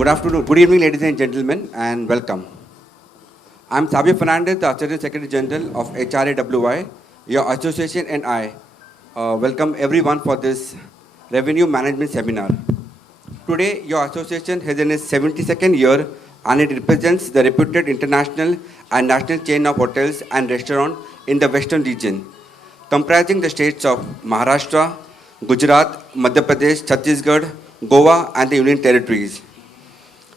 Good afternoon, good evening, ladies and gentlemen, and welcome. I'm Xavier Fernandez, the Assistant Secretary General of HRAWI. Your association and I welcome everyone for this revenue management seminar. Today, your association has in its 72nd year and it represents the reputed international and national chain of hotels and restaurants in the western region, comprising the states of Maharashtra, Gujarat, Madhya Pradesh, Chhattisgarh, Goa, and the Union Territories.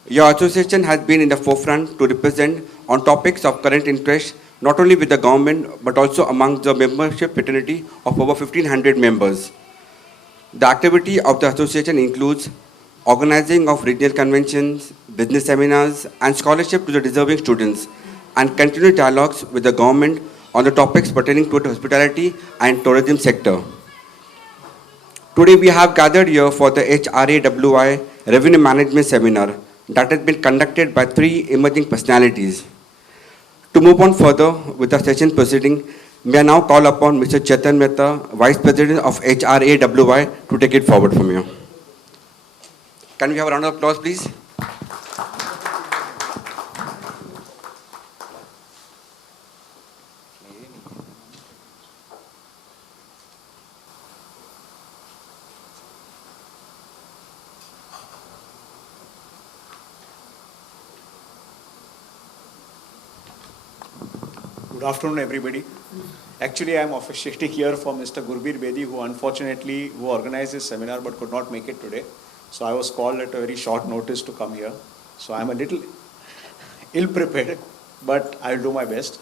Your association has been in the forefront to represent on topics of current interest, not only with the government, but also among the membership fraternity of over 1,500 members. The activity of the association includes organizing of regional conventions, business seminars, and scholarship to the deserving students, and continuous dialogues with the government on the topics pertaining to the hospitality and tourism sector. Today we have gathered here for the HRAWI Revenue Management Seminar that has been conducted by three emerging personalities. To move on further with the session proceeding, may I now call upon Mr. Chetan Mehta, Vice President of HRAWI, to take it forward from here. Can we have a round of applause, please? Good afternoon, everybody. Actually, I am officiating here for Mr. Gurbir Bedi, who organized this seminar but could not make it today. So I was called at a very short notice to come here. So I'm a little ill-prepared, but I'll do my best.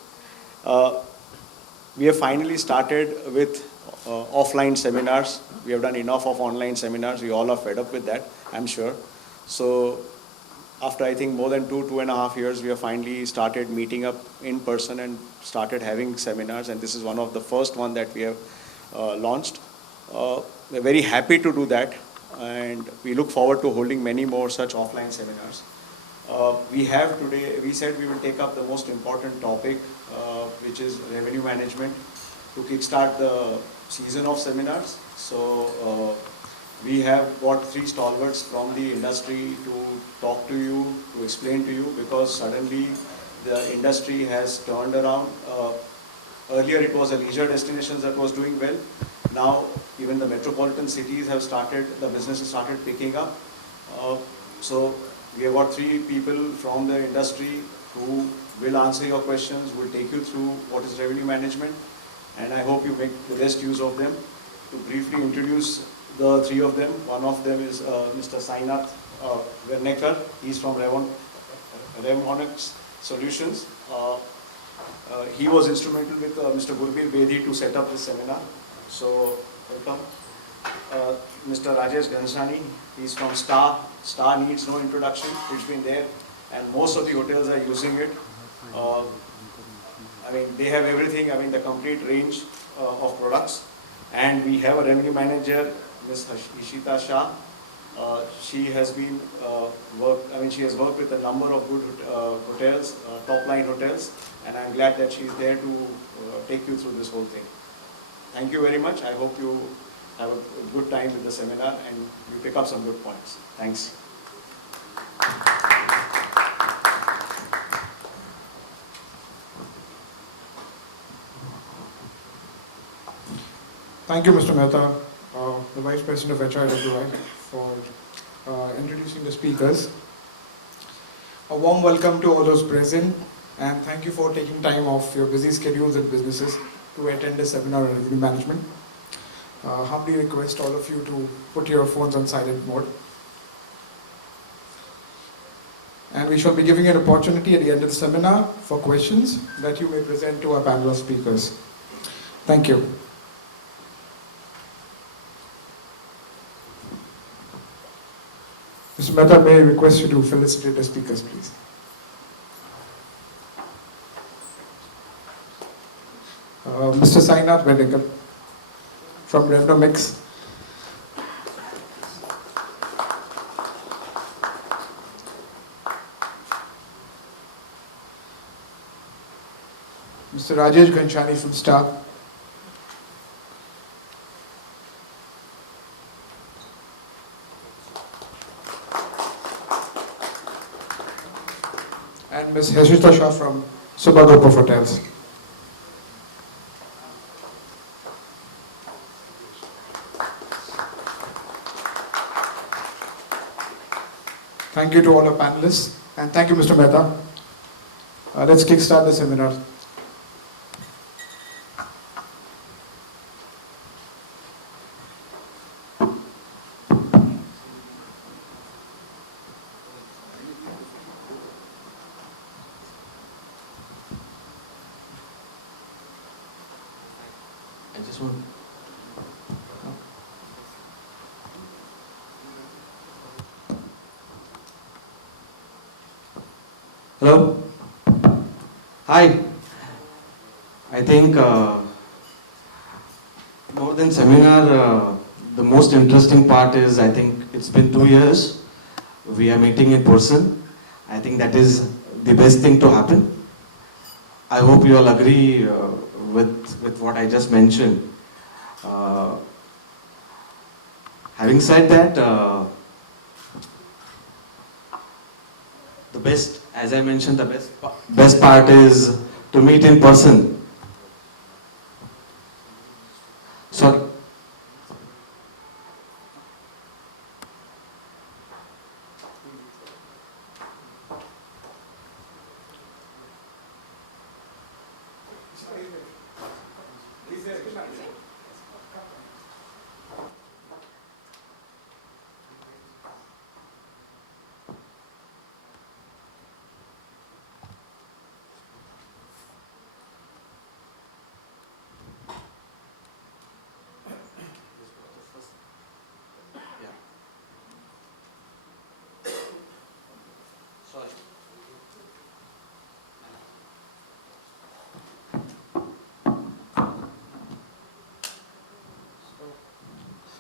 We have finally started with offline seminars. We have done enough of online seminars. We all are fed up with that, I'm sure. So after I think more than 2.5 years, we have finally started meeting up in person and started having seminars, and this is one of the first one that we have launched. We're very happy to do that, and we look forward to holding many more such offline seminars. We have today, we said we will take up the most important topic, which is revenue management, to kickstart the season of seminars. So we have got three stalwarts from the industry to talk to you, to explain to you, because suddenly the industry has turned around. Earlier it was a leisure destinations that was doing well. Now even the metropolitan cities have started, the businesses started picking up. So we have got three people from the industry who will answer your questions, will take you through what is revenue management, and I hope you make the best use of them. To briefly introduce the three of them, one of them is Mr. Sainath Vernecker. He's from Revonics Solutions. He was instrumental with Mr. Gurbir Bedi to set up this seminar. So, welcome. Mr. Rajesh Ghansani, he's from Star. Star needs no introduction. It's been there, and most of the hotels are using it. I mean, they have everything. I mean, the complete range of products. And we have a revenue manager, Ms. Ishita Shah. She has been she has worked with a number of good hotels, top-line hotels, and I'm glad that she's there to take you through this whole thing. Thank you very much. I hope you have a good time with the seminar and you pick up some good points. Thanks. Thank you, Mr. Mehta, the Vice President of HRAWI, for introducing the speakers. A warm welcome to all those present, and thank you for taking time off your busy schedules and businesses to attend this seminar on revenue management. Humbly request all of you to put your phones on silent mode. And we shall be giving you an opportunity at the end of the seminar for questions that you may present to our panel of speakers. Thank you. Mr. Mehta, may I request you to felicitate the speakers, please. Mr. Sainath Vernecker from Revnomics. Mr. Rajesh Ghansani from Star. and Ms. Heshita Shah from Subha Group of Hotels. Thank you to all our panelists, and thank you, Mr. Mehta. Let's kickstart the seminar. I just want. Hello. Hi. I think more than seminar, the most interesting part is I think it's been 2 years. We are meeting in person. I think that is the best thing to happen. I hope you all agree with what I just mentioned. Having said that, the best, as I mentioned, the best part is to meet in person. Sorry.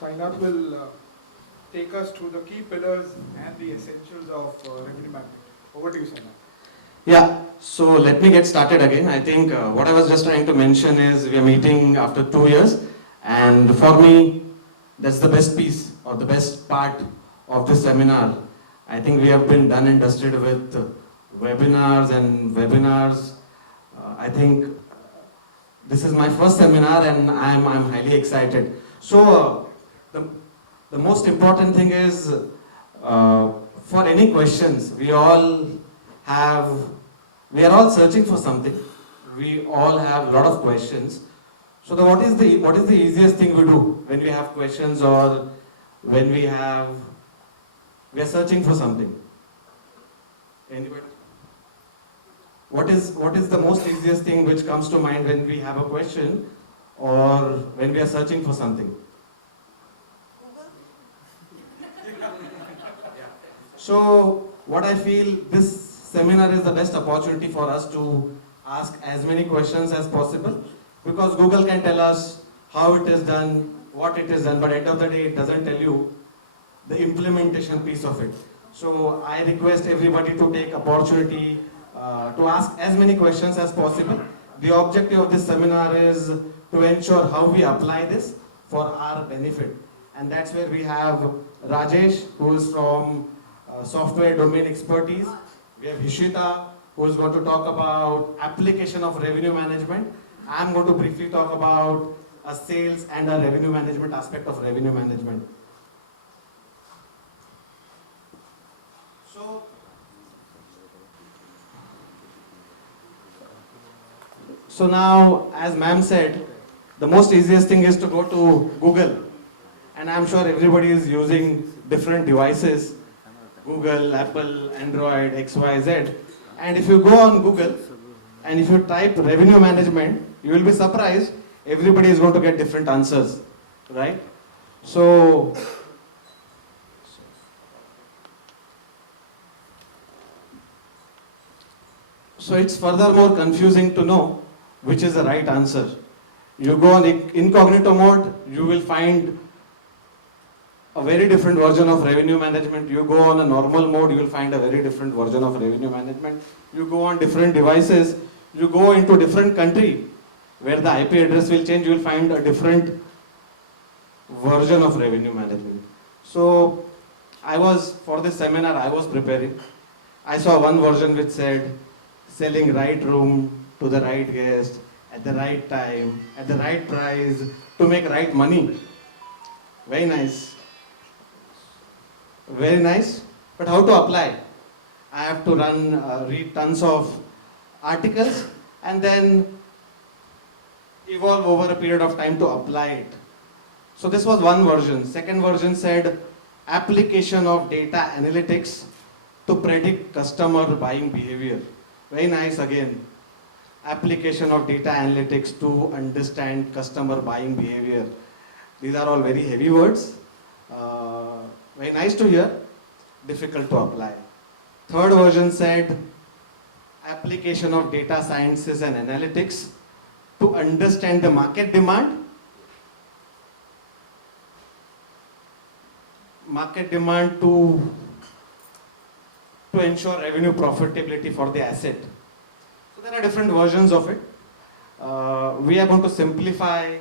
Sainath will take us through the key pillars and the essentials of revenue management. Over to you, Sainath. Yeah, so let me get started again. I think what I was just trying to mention is we are meeting after 2 years, and for me, that's the best piece or the best part of this seminar. I think we have been done and dusted with webinars and webinars. I think this is my first seminar and I'm highly excited. So the most important thing is for any questions, we are all searching for something. We all have a lot of questions. So what is the easiest thing we do when we have questions or when we are searching for something? Anybody? What is the most easiest thing which comes to mind when we have a question or when we are searching for something? So what I feel, this seminar is the best opportunity for us to ask as many questions as possible, because Google can tell us how it is done, what it is done, but at the end of the day it doesn't tell you the implementation piece of it. So I request everybody to take opportunity to ask as many questions as possible. The objective of this seminar is to ensure how we apply this for our benefit. And that's where we have Rajesh, who is from software domain expertise. We have Hishita, who is going to talk about application of revenue management. I'm going to briefly talk about a sales and a revenue management aspect of revenue management. So now, as ma'am said, the most easiest thing is to go to Google. And I'm sure everybody is using different devices, Google, Apple, Android, XYZ. And if you go on Google and if you type revenue management, you will be surprised, everybody is going to get different answers, right? So it's furthermore confusing to know which is the right answer. You go on incognito mode, you will find a very different version of revenue management. You go on a normal mode, you will find a very different version of revenue management. You go on different devices, you go into different country where the IP address will change, you will find a different version of revenue management. So for this seminar I was preparing. I saw one version which said selling right room to the right guest at the right time, at the right price to make right money. Very nice. Very nice. But how to apply? I have to read tons of articles and then evolve over a period of time to apply it. So this was one version. Second version said application of data analytics to predict customer buying behavior. Very nice again. Application of data analytics to understand customer buying behavior. These are all very heavy words. Very nice to hear, difficult to apply. Third version said application of data sciences and analytics to understand the market demand. Market demand to ensure revenue profitability for the asset. So there are different versions of it. We are going to simplify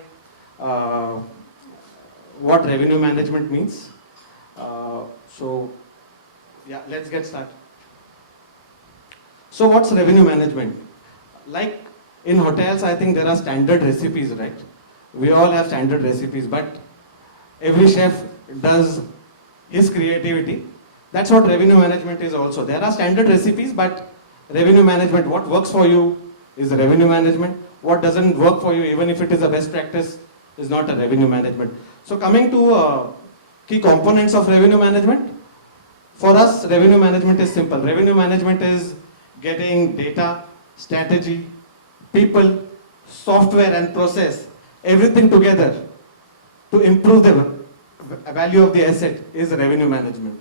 what revenue management means. So yeah, let's get started. So what's revenue management? Like in hotels, I think there are standard recipes, right? We all have standard recipes, but every chef does his creativity. That's what revenue management is also. There are standard recipes, but revenue management, what works for you is revenue management. What doesn't work for you, even if it is a best practice, is not a revenue management. So coming to key components of revenue management, for us, revenue management is simple. Revenue management is getting data, strategy, people, software and process, everything together to improve the value of the asset is revenue management.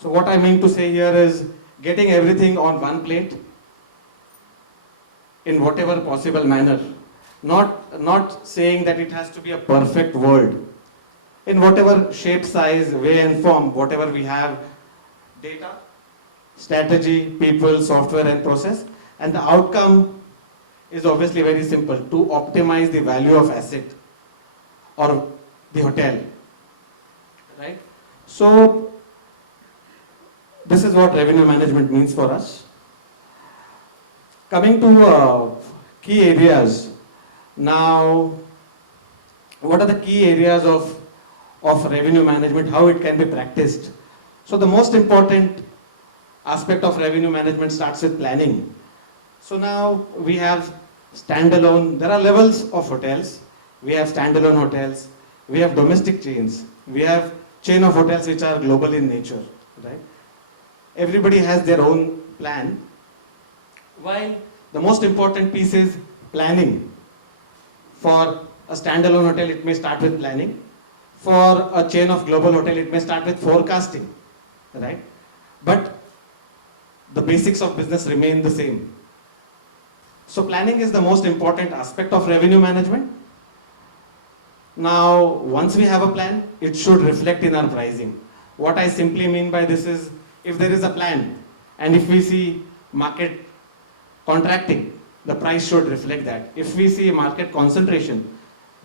So what I mean to say here is getting everything on one plate in whatever possible manner. Not saying that it has to be a perfect world. In whatever shape, size, way and form, whatever we have, data, strategy, people, software and process, and the outcome is obviously very simple, to optimize the value of asset or the hotel, right? So this is what revenue management means for us. Coming to key areas. Now, what are the key areas of revenue management, how it can be practiced? So the most important aspect of revenue management starts with planning. So now we have standalone, there are levels of hotels. We have standalone hotels, we have domestic chains, we have chain of hotels which are global in nature, right? Everybody has their own plan. While the most important piece is planning. For a standalone hotel, it may start with planning. For a chain of global hotel, it may start with forecasting, right? But the basics of business remain the same. So planning is the most important aspect of revenue management. Now, once we have a plan, it should reflect in our pricing. What I simply mean by this is, if there is a plan, and if we see market contracting, the price should reflect that. If we see market concentration,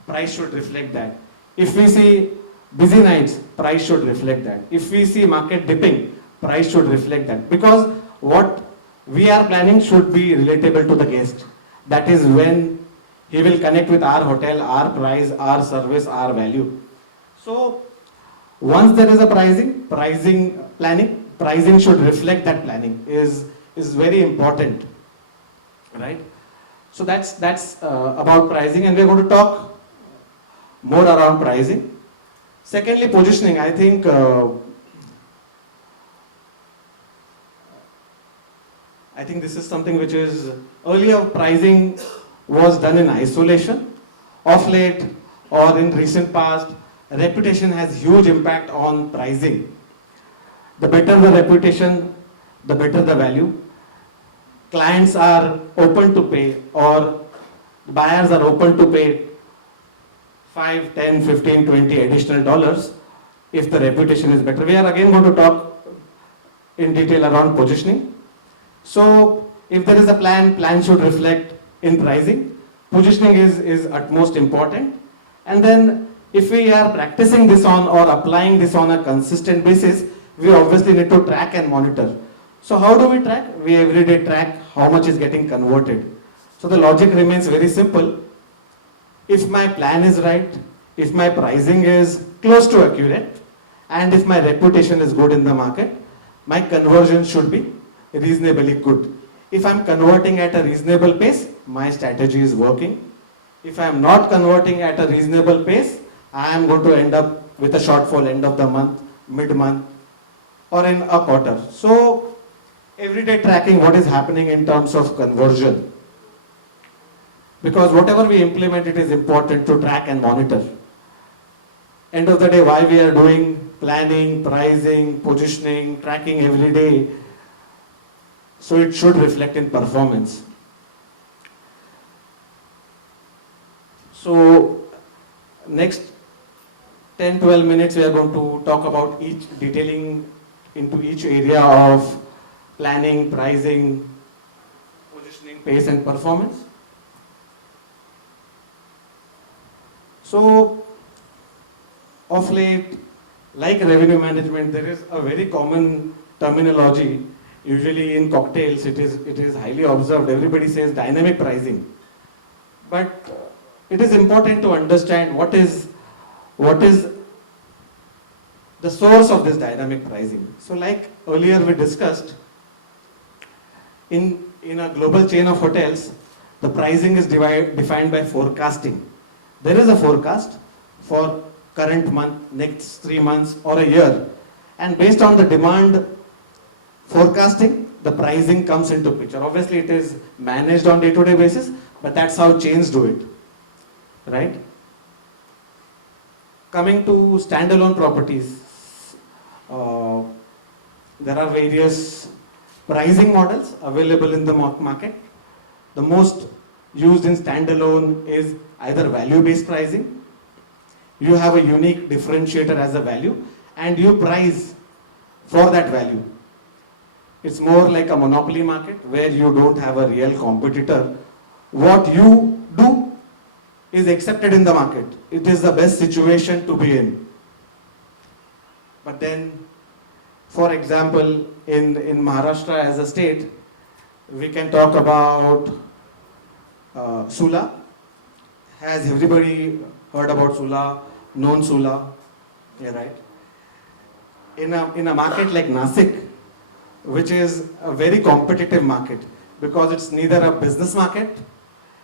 price should reflect that. If we see busy nights, price should reflect that. If we see market dipping, price should reflect that. Because what we are planning should be relatable to the guest. That is when he will connect with our hotel, our price, our service, our value. So once there is a pricing should reflect that planning is very important, right? So that's about pricing, and we're going to talk more around pricing. Secondly, positioning. I think this is something which is, earlier pricing was done in isolation. Of late or in recent past, reputation has huge impact on pricing. The better the reputation, the better the value. Clients are open to pay, or buyers are open to pay 5, 10, 15, 20 additional dollars if the reputation is better. We are again going to talk in detail around positioning. So if there is a plan, plan should reflect in pricing. Positioning is utmost important. And then if we are practicing this on or applying this on a consistent basis, we obviously need to track and monitor. So how do we track? We every day track how much is getting converted. So the logic remains very simple. If my plan is right, if my pricing is close to accurate, and if my reputation is good in the market, my conversion should be reasonably good. If I'm converting at a reasonable pace, my strategy is working. If I'm not converting at a reasonable pace, I am going to end up with a shortfall end of the month, mid-month, or in a quarter. So everyday tracking what is happening in terms of conversion. Because whatever we implement, it is important to track and monitor. End of the day, why we are doing planning, pricing, positioning, tracking every day, so it should reflect in performance. So next 10-12 minutes we are going to talk about each, detailing into each area of planning, pricing, positioning, pace and performance. So of late, like revenue management, there is a very common terminology. Usually in cocktails, it is highly observed. Everybody says dynamic pricing. But it is important to understand what is the source of this dynamic pricing. So like earlier we discussed, in a global chain of hotels, the pricing is defined by forecasting. There is a forecast for current month, next 3 months or a year. And based on the demand forecasting, the pricing comes into picture. Obviously it is managed on day-to-day basis, but that's how chains do it, right? Coming to standalone properties, there are various pricing models available in the market. The most used in standalone is either value-based pricing. You have a unique differentiator as a value and you price for that value. It's more like a monopoly market where you don't have a real competitor. What you do is accepted in the market. It is the best situation to be in. But then, for example, in Maharashtra as a state, we can talk about Sula. Has everybody heard about Sula, known Sula? Yeah, right. In a market like Nasik, which is a very competitive market because it's neither a business market,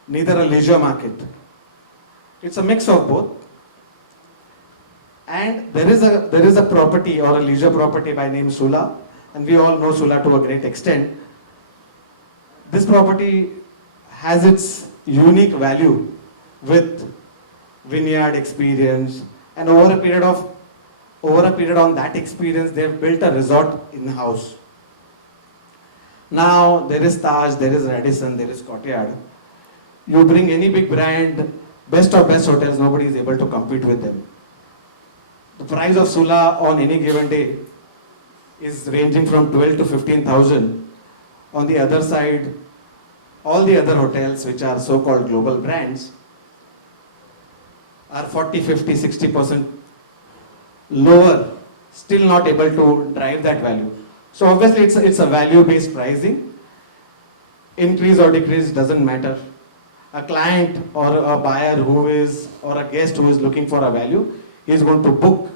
neither a leisure market. It's a mix of both. And there is a property or a leisure property by name Sula, and we all know Sula to a great extent. This property has its unique value with vineyard experience, and over a period on that experience, they've built a resort in-house. Now there is Taj, there is Radisson, there is Courtyard. You bring any big brand, best of best hotels, nobody is able to compete with them. The price of Sula on any given day is ranging from 12 to 15,000. On the other side, all the other hotels which are so-called global brands are 40, 50, 60% lower, still not able to drive that value. So obviously it's a value-based pricing. Increase or decrease doesn't matter. A client or a buyer or a guest who is looking for a value is going to book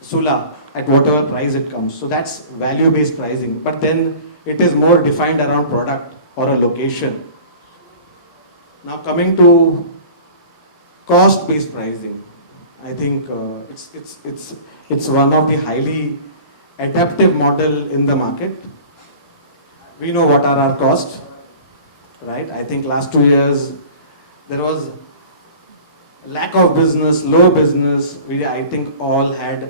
Sula at whatever price it comes. So that's value-based pricing. But then it is more defined around product or a location. Now coming to cost-based pricing, I think it's one of the highly adaptive model in the market. We know what are our costs, right? I think last 2 years there was lack of business, low business. I think all had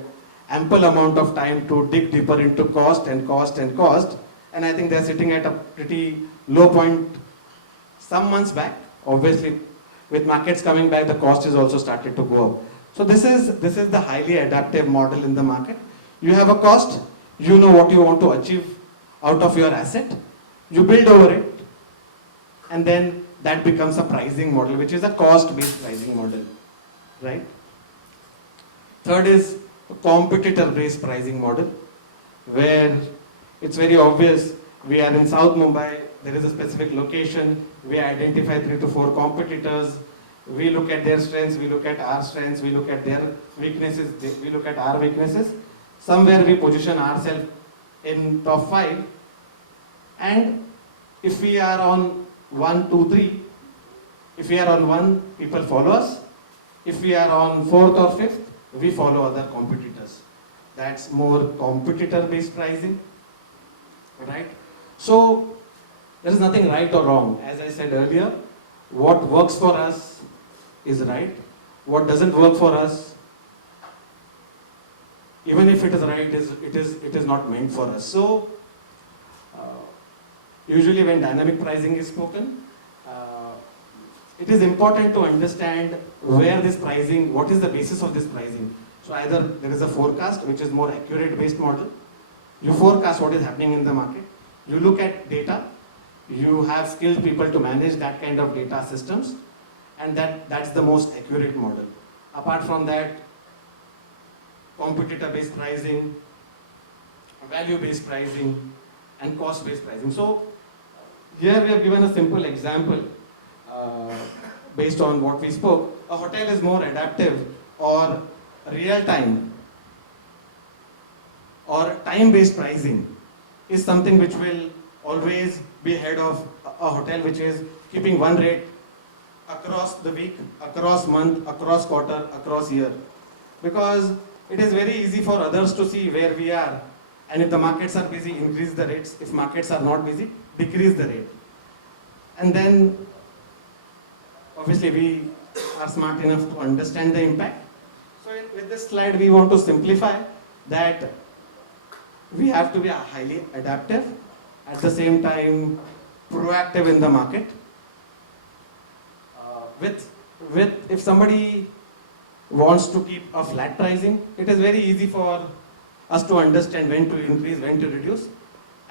ample amount of time to dig deeper into cost. And I think they're sitting at a pretty low point some months back. Obviously, with markets coming back, the cost is also started to go up. So this is the highly adaptive model in the market. You have a cost, you know what you want to achieve out of your asset, you build over it, and then that becomes a pricing model, which is a cost-based pricing model, right? Third is a competitor-based pricing model, where It's very obvious. We are in South Mumbai. There is a specific location. We identify 3 to 4 competitors. We look at their strengths. We look at our strengths. We look at their weaknesses. We look at our weaknesses. Somewhere we position ourselves in top 5. And if we are on 1, 2, 3, if we are on 1, people follow us. If we are on 4th or 5th, we follow other competitors. That's more competitor-based pricing, right? So there is nothing right or wrong. As I said earlier, what works for us is right. What doesn't work for us, even if it is right, it is not meant for us. So usually when dynamic pricing is spoken, it is important to understand where this pricing, what is the basis of this pricing. So either there is a forecast, which is more accurate based model. You forecast what is happening in the market. You look at data. You have skilled people to manage that kind of data systems. And that's the most accurate model. Apart from that, competitor-based pricing, value-based pricing, and cost-based pricing. So here we have given a simple example based on what we spoke. A hotel is more adaptive or real-time or time-based pricing is something which will always be ahead of a hotel which is keeping one rate across the week, across month, across quarter, across year. Because it is very easy for others to see where we are, and if the markets are busy, increase the rates. If markets are not busy, decrease the rate. And then obviously we are smart enough to understand the impact. So with this slide we want to simplify that we have to be highly adaptive, at the same time proactive in the market. If somebody wants to keep a flat pricing, it is very easy for us to understand when to increase, when to reduce,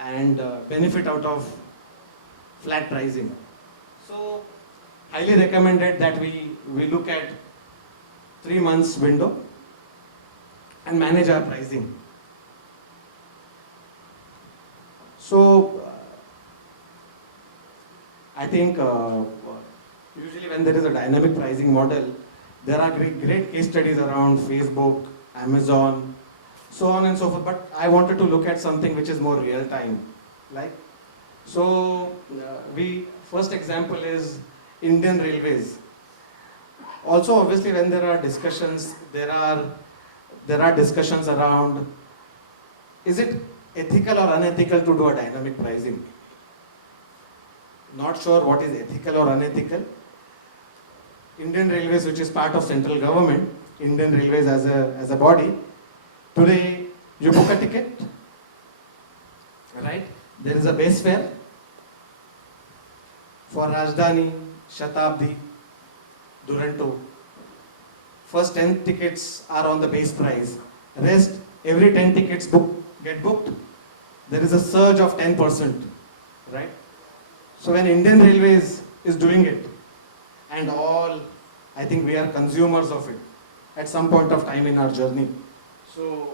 and benefit out of flat pricing. So highly recommended that we look at 3 months window and manage our pricing. So I think usually when there is a dynamic pricing model, there are great case studies around Facebook, Amazon, so on and so forth. But I wanted to look at something which is more real time. First example is Indian Railways. Also, obviously, when there are discussions, there are discussions around, is it ethical or unethical to do a dynamic pricing? Not sure what is ethical or unethical. Indian Railways, which is part of central government, Indian Railways as a body, today you book a ticket, right? There is a base fare for Rajdhani, Shatabdi, Duronto. First 10 tickets are on the base price. Rest, every 10 tickets get booked, there is a surge of 10%, right? So when Indian Railways is doing it, and all, I think we are consumers of it at some point of time in our journey. So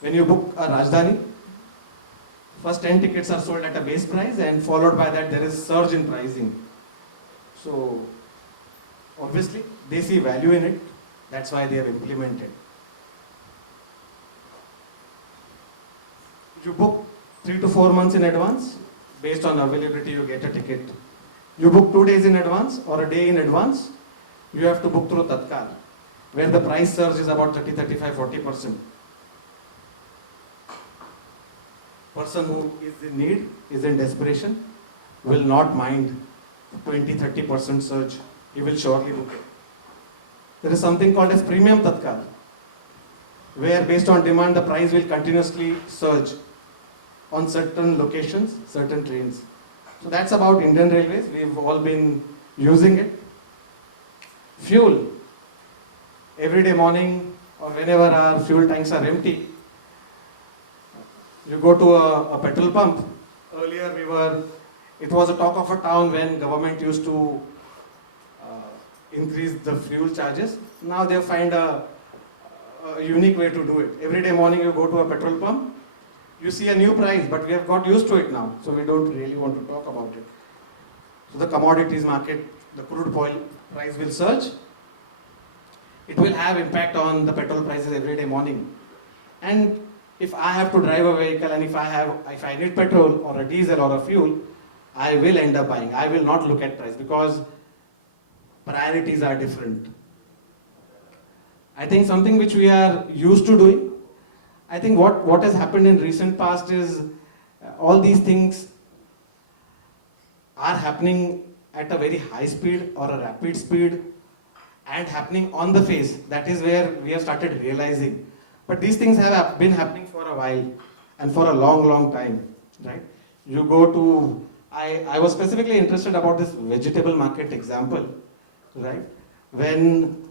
when you book a Rajdhani, first 10 tickets are sold at a base price, and followed by that there is surge in pricing. So obviously they see value in it, that's why they have implemented. You book 3 to 4 months in advance, based on availability you get a ticket. You book 2 days in advance or a day in advance, you have to book through Tatkal, where the price surge is about 30, 35, 40%. Person who is in need, is in desperation, will not mind 20, 30% surge. He will surely book it. There is something called as premium Tatkal, where based on demand the price will continuously surge on certain locations, certain trains. So that's about Indian Railways. We've all been using it. Fuel. Every day morning or whenever our fuel tanks are empty, you go to a petrol pump. Earlier it was a talk of a town when government used to increase the fuel charges. Now they find a unique way to do it. Every day morning you go to a petrol pump, you see a new price, but we have got used to it now, so we don't really want to talk about it. So the commodities market, the crude oil price will surge. It will have impact on the petrol prices every day morning. And if I have to drive a vehicle and if I need petrol or a diesel or a fuel, I will end up buying. I will not look at price because priorities are different. I think something which we are used to doing, I think what has happened in recent past is all these things are happening at a very high speed or a rapid speed and happening on the face. That is where we have started realizing. But these things have been happening for a while and for a long time, right? You go to, I was specifically interested about this vegetable market example, right? When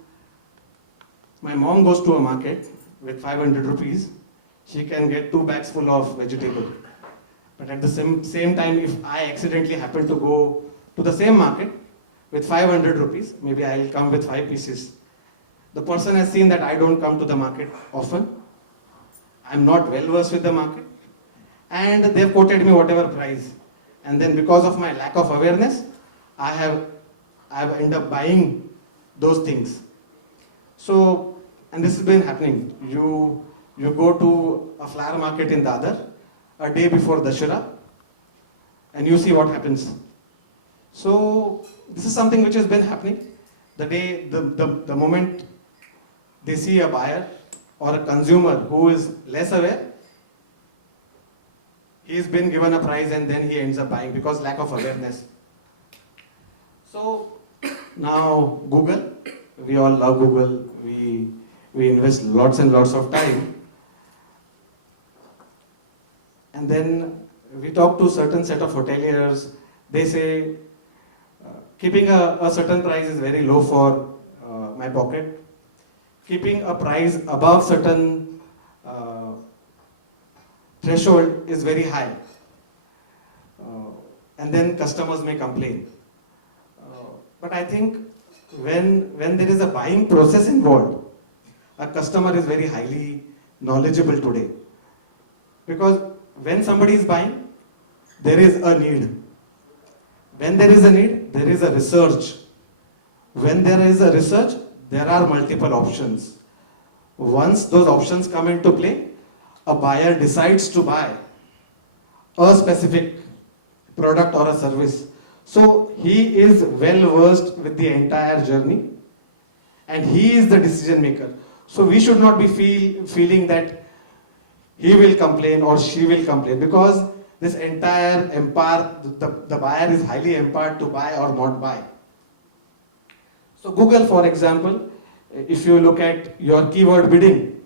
my mom goes to a market with 500 rupees, she can get 2 bags full of vegetable. But at the same time, if I accidentally happen to go to the same market with 500 rupees, maybe I'll come with 5 pieces. The person has seen that I don't come to the market often. I'm not well versed with the market. And they've quoted me whatever price. And then because of my lack of awareness, I have ended up buying those things. So, and this has been happening. You go to a flower market in Dadar a day before Dashera and you see what happens. So this is something which has been happening. The moment they see a buyer or a consumer who is less aware, he's been given a price and then he ends up buying because lack of awareness. So now Google, we all love Google, we invest lots and lots of time. And then we talk to a certain set of hoteliers, they say, keeping a certain price is very low for my pocket. Keeping a price above certain threshold is very high. And then customers may complain. But I think when there is a buying process involved, a customer is very highly knowledgeable today. Because when somebody is buying, there is a need. When there is a need, there is a research. When there is a research, there are multiple options. Once those options come into play, a buyer decides to buy a specific product or a service. So he is well versed with the entire journey and he is the decision maker. So we should not be feeling that he will complain or she will complain because this entire empire, the buyer is highly empowered to buy or not buy. So Google, for example, if you look at your keyword bidding,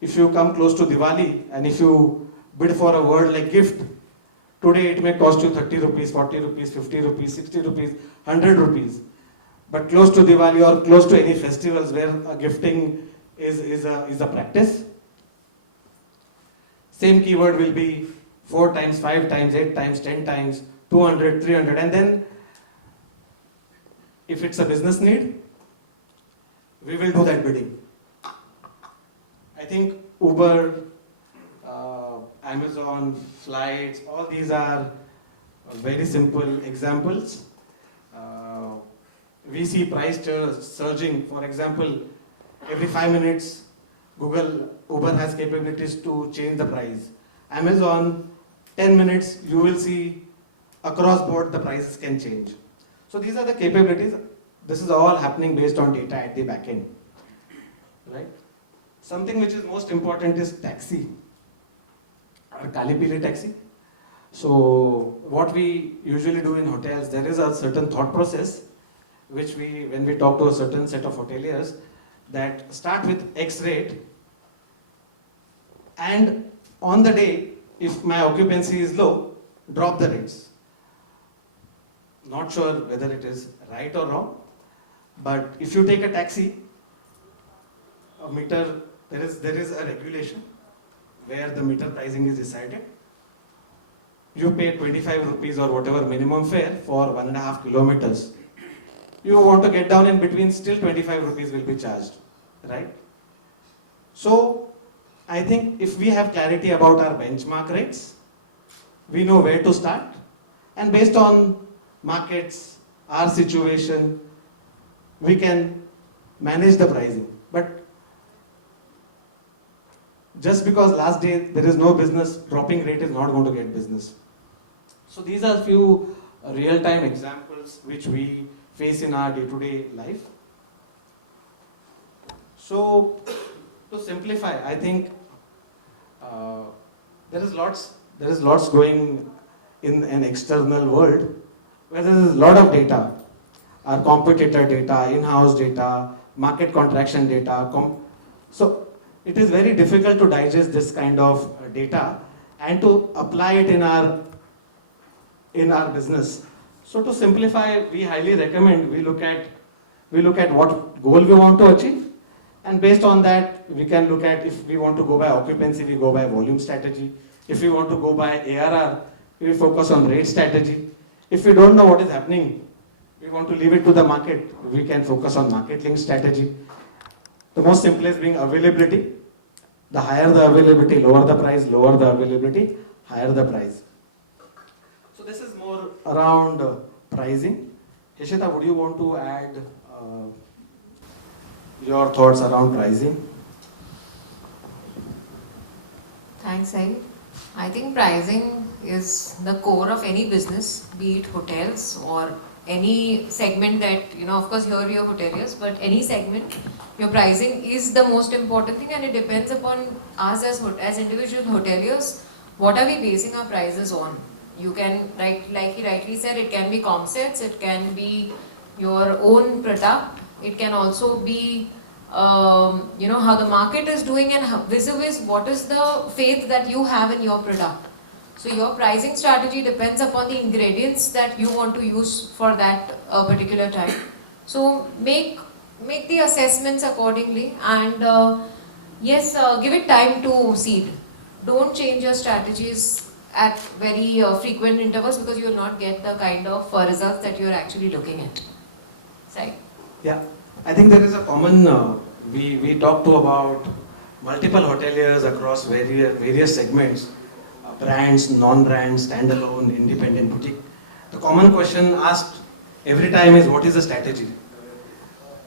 if you come close to Diwali and if you bid for a word like gift, today it may cost you 30 rupees, 40 rupees, 50 rupees, 60 rupees, 100 rupees. But close to Diwali or close to any festivals where gifting is a practice, same keyword will be 4 times, 5 times, 8 times, 10 times, 200, 300, and then if it's a business need, we will do that bidding. I think Uber, Amazon, flights, all these are very simple examples. We see price surging. For example, every 5 minutes, Uber has capabilities to change the price. Amazon, 10 minutes, you will see across board the prices can change. So these are the capabilities. This is all happening based on data at the back end, right? Something which is most important is taxi, or Kalipili taxi. So what we usually do in hotels, there is a certain thought process which when we talk to a certain set of hoteliers, that start with X rate and on the day, if my occupancy is low, drop the rates. Not sure whether it is right or wrong, but if you take a taxi, a meter, there is a regulation where the meter pricing is decided. You pay 25 rupees or whatever minimum fare for 1.5 kilometers. You want to get down in between, still 25 rupees will be charged, right? So I think if we have clarity about our benchmark rates, we know where to start, and based on markets, our situation, we can manage the pricing. But just because last day there is no business, dropping rate is not going to get business. So these are few real-time examples which we face in our day-to-day life. So to simplify, I think there is lots going in an external world where there is a lot of data, our competitor data, in-house data, market contraction data. So it is very difficult to digest this kind of data and to apply it in our business. So to simplify, we highly recommend we look at what goal we want to achieve, and based on that we can look at if we want to go by occupancy, we go by volume strategy. If we want to go by ARR, we focus on rate strategy. If we don't know what is happening, we want to leave it to the market, we can focus on market link strategy. The most simplest being availability. The higher the availability, lower the price, lower the availability, higher the price. So this is more around pricing. Heshita, would you want to add your thoughts around pricing? Thanks, Sai. I think pricing is the core of any business, be it hotels or any segment that, of course here we are hoteliers, but any segment, your pricing is the most important thing, and it depends upon us as individual hoteliers, what are we basing our prices on. You can, like he rightly said, it can be comp sets, it can be your own product, it can also be how the market is doing, and vis-a-vis what is the faith that you have in your product. So your pricing strategy depends upon the ingredients that you want to use for that particular time. So make the assessments accordingly, and yes, give it time to seed. Don't change your strategies at very frequent intervals, because you will not get the kind of results that you are actually looking at. Sai? Yeah, I think there is a common, we talked to about multiple hoteliers across various segments, brands, non-brands, standalone, independent, boutique. The common question asked every time is, what is the strategy?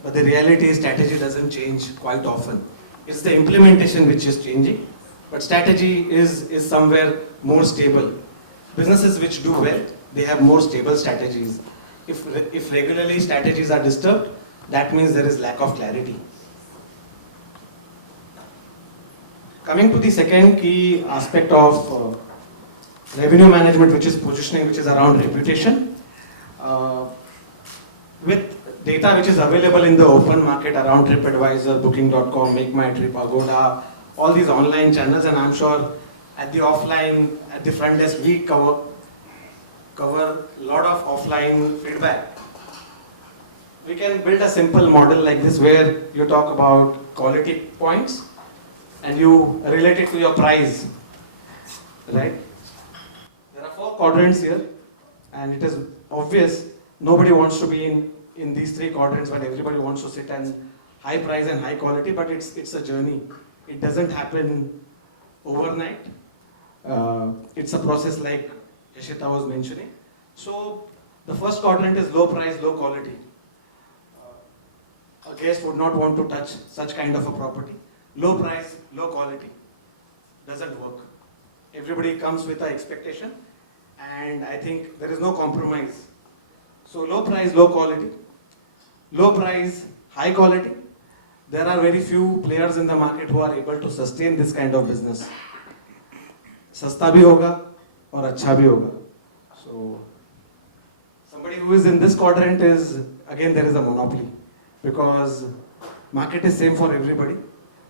But the reality is strategy doesn't change quite often. It's the implementation which is changing, but strategy is somewhere more stable. Businesses which do well, they have more stable strategies. If regularly strategies are disturbed, that means there is lack of clarity. Coming to the second key aspect of revenue management, which is positioning, which is around reputation. With data which is available in the open market around TripAdvisor, Booking.com, Make My Trip, Agoda, all these online channels, and I'm sure at the offline, at the front desk, we cover a lot of offline feedback. We can build a simple model like this where you talk about quality points and you relate it to your price, right? There are 4 quadrants here, and it is obvious nobody wants to be in these 3 quadrants, but everybody wants to sit and high price and high quality, but it's a journey. It doesn't happen overnight. It's a process like Yashita was mentioning. So the first quadrant is low price, low quality. A guest would not want to touch such kind of a property. Low price, low quality. Doesn't work. Everybody comes with an expectation, and I think there is no compromise. So low price, low quality. Low price, high quality. There are very few players in the market who are able to sustain this kind of business. Sasta bhi hoga aur acha bhi hoga. So somebody who is in this quadrant is, again, there is a monopoly, because market is same for everybody.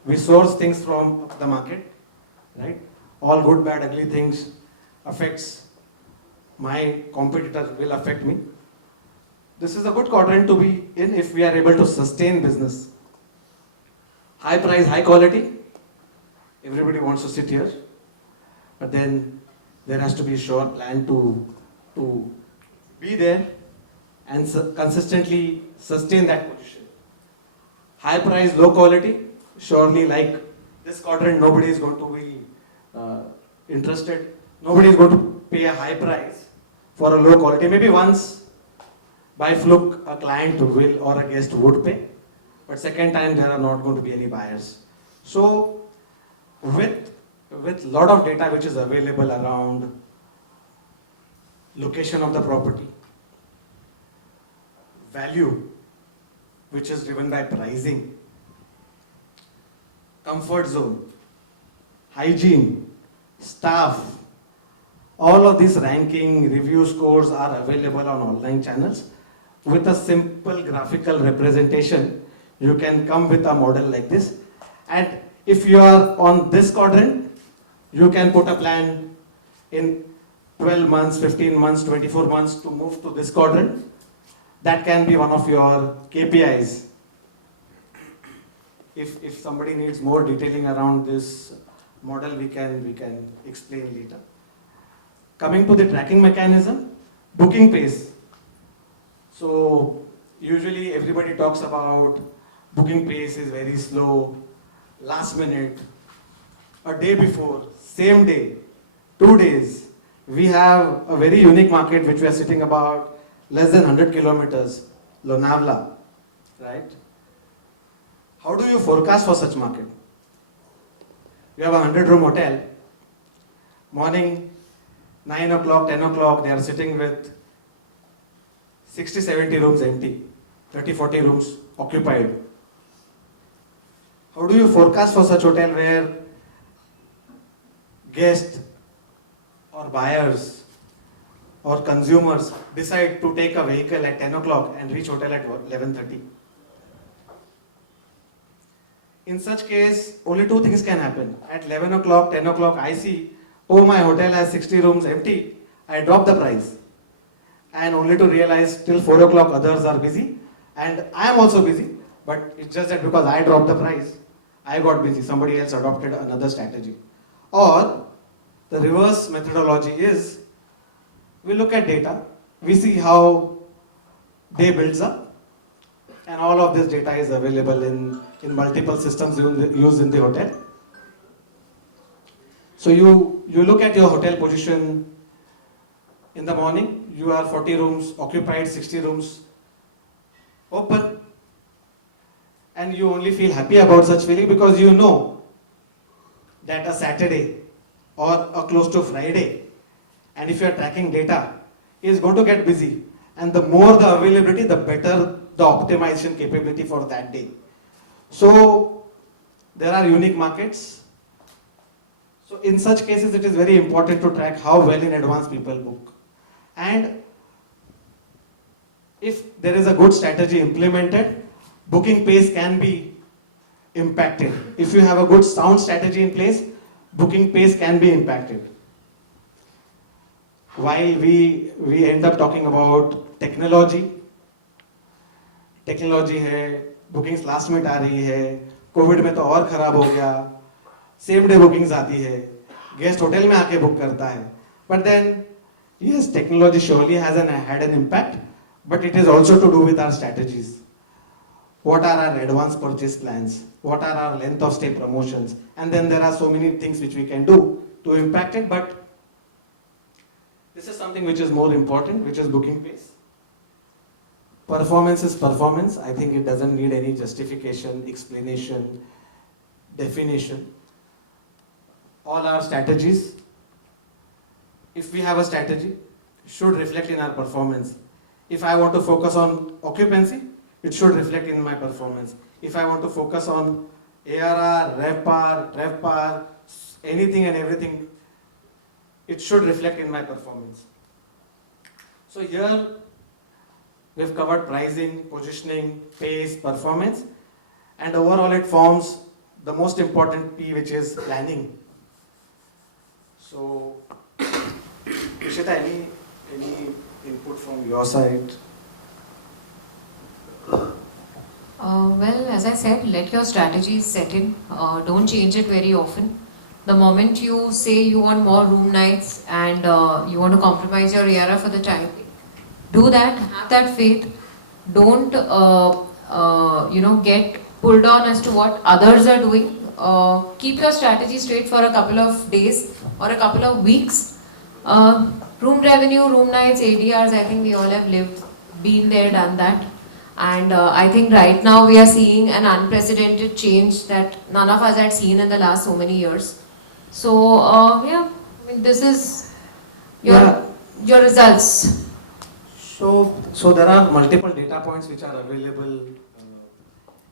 We source things from the market, right? All good, bad, ugly things affects my competitor, will affect me. This is a good quadrant to be in if we are able to sustain business. High price, high quality. Everybody wants to sit here, but then there has to be a sure plan to be there and consistently sustain that position. High price, low quality. Surely, like this quadrant nobody is going to be interested. Nobody is going to pay a high price for a low quality. Maybe once by fluke a client will or a guest would pay, but second time there are not going to be any buyers. So with lot of data which is available around location of the property, value which is driven by pricing, comfort zone, hygiene, staff, all of these ranking review scores are available on online channels. With a simple graphical representation, you can come with a model like this. And if you are on this quadrant, you can put a plan in 12 months, 15 months, 24 months to move to this quadrant. That can be one of your KPIs. If somebody needs more detailing around this model, we can explain later. Coming to the tracking mechanism, booking pace. So usually everybody talks about booking pace is very slow, last minute, a day before, same day, 2 days. We have a very unique market which we are sitting about less than 100 kilometers, Lonavala, right? How do you forecast for such market? You have a 100-room hotel, morning 9 o'clock, 10 o'clock, they are sitting with 60, 70 rooms empty, 30, 40 rooms occupied. How do you forecast for such hotel where guests or buyers or consumers decide to take a vehicle at 10 o'clock and reach hotel at 11:30? In such case, only two things can happen. At 11 o'clock, 10 o'clock, I see, oh, my hotel has 60 rooms empty. I drop the price. And only to realize till 4 o'clock others are busy. And I am also busy. But it's just that because I dropped the price, I got busy. Somebody else adopted another strategy. Or the reverse methodology is, we look at data, we see how day builds up, and all of this data is available in multiple systems used in the hotel. So you look at your hotel position in the morning, you are 40 rooms occupied, 60 rooms open, and you only feel happy about such feeling because you know that a Saturday or a close to Friday, and if you are tracking data, is going to get busy. And the more the availability, the better the optimization capability for that day. So there are unique markets. So in such cases, it is very important to track how well in advance people book. And if there is a good strategy implemented, booking pace can be impacted. If you have a good sound strategy in place, booking pace can be impacted. While we end up talking about technology है, bookings last minute आ रही है, Covid में तो और खराब हो गया, same day bookings आती है, guest hotel में आके book करता है. But then, yes, technology surely had an impact, but it is also to do with our strategies. What are our advanced purchase plans? What are our length of stay promotions? And then there are so many things which we can do to impact it, but this is something which is more important, which is booking pace. Performance is performance. I think it doesn't need any justification, explanation, definition. All our strategies, if we have a strategy, should reflect in our performance. If I want to focus on occupancy, it should reflect in my performance. If I want to focus on ARR, RevPAR, TrevPAR, anything and everything, it should reflect in my performance. So here we've covered pricing, positioning, pace, performance, and overall it forms the most important P, which is planning. So, Ishita, any input from your side? Well, as I said, let your strategies set in. Don't change it very often. The moment you say you want more room nights and you want to compromise your ARR for the time, do that. Have that faith. Don't get pulled on as to what others are doing. keep your strategy straight for a couple of days or a couple of weeks. Room revenue, room nights, ADRs, I think we all have been there, done that. And I think right now we are seeing an unprecedented change that none of us had seen in the last so many years. So yeah, I mean, this is your results. So there are multiple data points which are available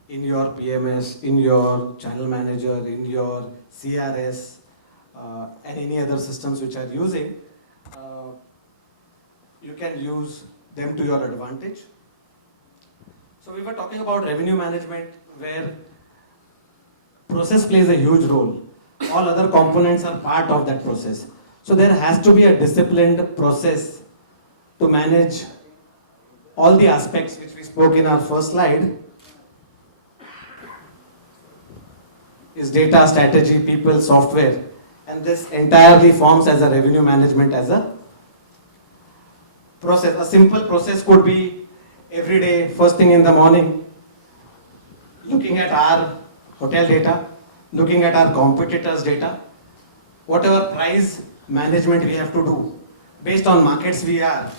in your PMS, in your channel manager, in your CRS, and any other systems which are using. You can use them to your advantage. So we were talking about revenue management where process plays a huge role. All other components are part of that process. So there has to be a disciplined process to manage all the aspects which we spoke in our first slide. Is data, strategy, people, software, and this entirely forms as a revenue management as a process. A simple process could be every day, first thing in the morning, looking at our hotel data, looking at our competitors' data, whatever price management we have to do based on markets we are.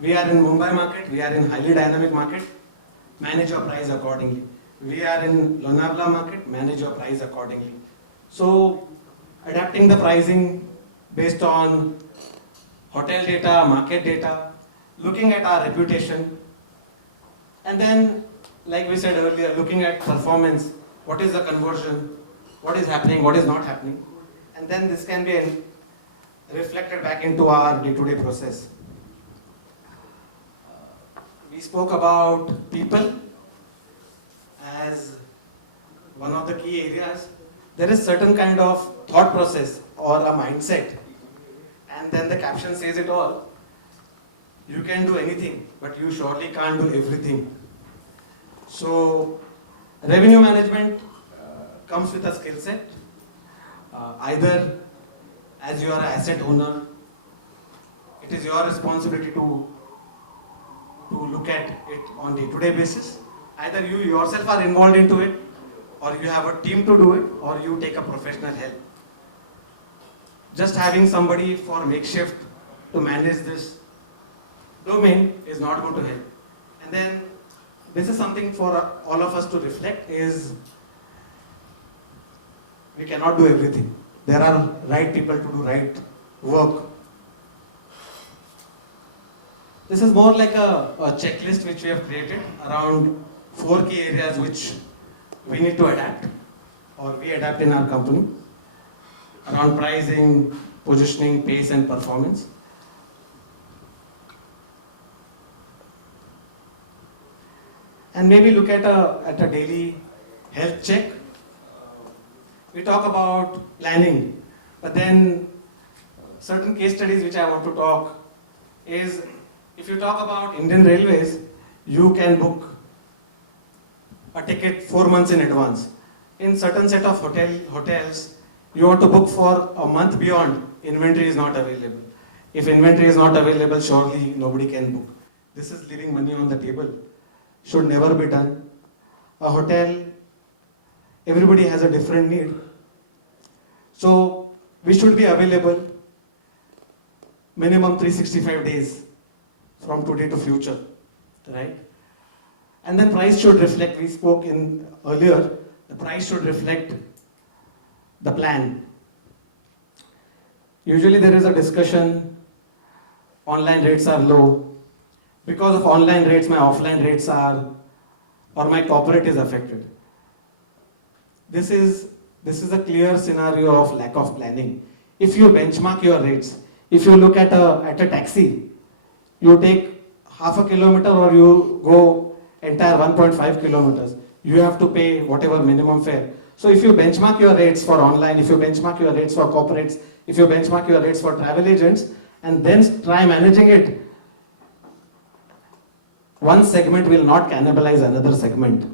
We are in Mumbai market, we are in highly dynamic market, manage your price accordingly. We are in Lonavala market, manage your price accordingly. So adapting the pricing based on hotel data, market data, looking at our reputation, and then, like we said earlier, looking at performance, what is the conversion, what is happening, what is not happening, and then this can be reflected back into our day-to-day process. We spoke about people as one of the key areas. There is certain kind of thought process or a mindset, and then the caption says it all. You can do anything, but you surely can't do everything. So revenue management comes with a skill set. Either as you are an asset owner, it is your responsibility to look at it on day-to-day basis. Either you yourself are involved into it, or you have a team to do it, or you take a professional help. Just having somebody for makeshift to manage this domain is not going to help. And then this is something for all of us to reflect is we cannot do everything. There are right people to do right work. This is more like a checklist which we have created around 4 key areas which we need to adapt or we adapt in our company around pricing, positioning, pace and performance. And maybe look at a daily health check. We talk about planning, but then certain case studies which I want to talk is if you talk about Indian Railways, you can book a ticket 4 months in advance. In certain set of hotels, you want to book for a month beyond, inventory is not available. If inventory is not available, surely nobody can book. This is leaving money on the table. Should never be done. A hotel, everybody has a different need. So we should be available minimum 365 days from today to future, right? And then price should reflect, we spoke in earlier, the price should reflect the plan. Usually there is a discussion, online rates are low. Because of online rates, my offline rates are, or my corporate is affected. This is a clear scenario of lack of planning. If you benchmark your rates, if you look at a taxi, you take half a kilometer or you go entire 1.5 kilometers, you have to pay whatever minimum fare. So if you benchmark your rates for online, if you benchmark your rates for corporates, if you benchmark your rates for travel agents, and then try managing it, one segment will not cannibalize another segment.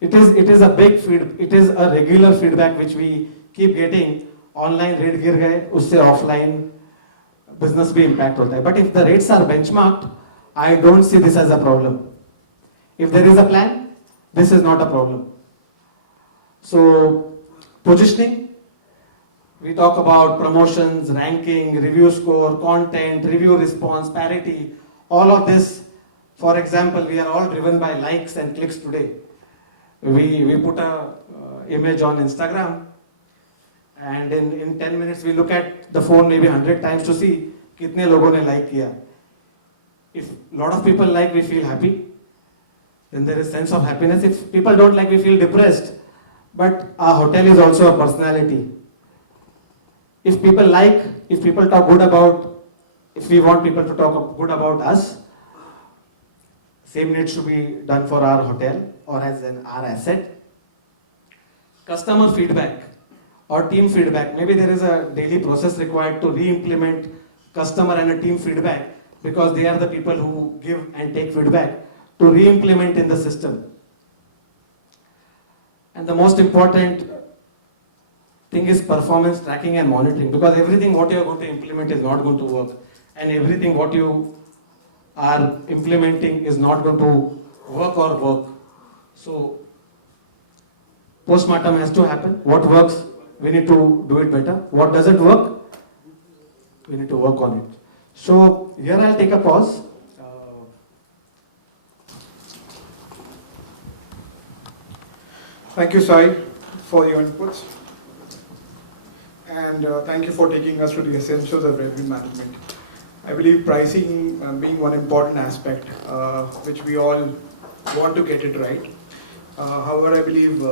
It is a big it is a regular feedback which we keep getting. Online rate गिर गए, उससे offline business भी impact होता है. But if the rates are benchmarked, I don't see this as a problem. If there is a plan, this is not a problem. So Positioning, we talk about promotions, ranking, review score, content, review response, parity, all of this. For example, we are all driven by likes and clicks today. We put a image on Instagram, and in 10 minutes we look at the phone maybe 100 times to see kitne logon ne like kiya. If a lot of people like, we feel happy. Then there is sense of happiness. If people don't like, we feel depressed. But our hotel is also a personality. If people like, if people talk good about, if we want people to talk good about us, same needs to be done for our hotel or as our asset. Customer feedback or team feedback. Maybe there is a daily process required to re-implement customer and a team feedback, because they are the people who give and take feedback, to re-implement in the system. And the most important thing is performance tracking and monitoring, because everything what you are going to implement is not going to work, and everything what you are implementing is not going to work. So postmortem has to happen. What works, we need to do it better. What doesn't work, we need to work on it. So here I'll take a pause. Thank you, Sai, for your inputs. And thank you for taking us to the essentials of revenue management. I believe pricing being one important aspect, which we all want to get it right. However, I believe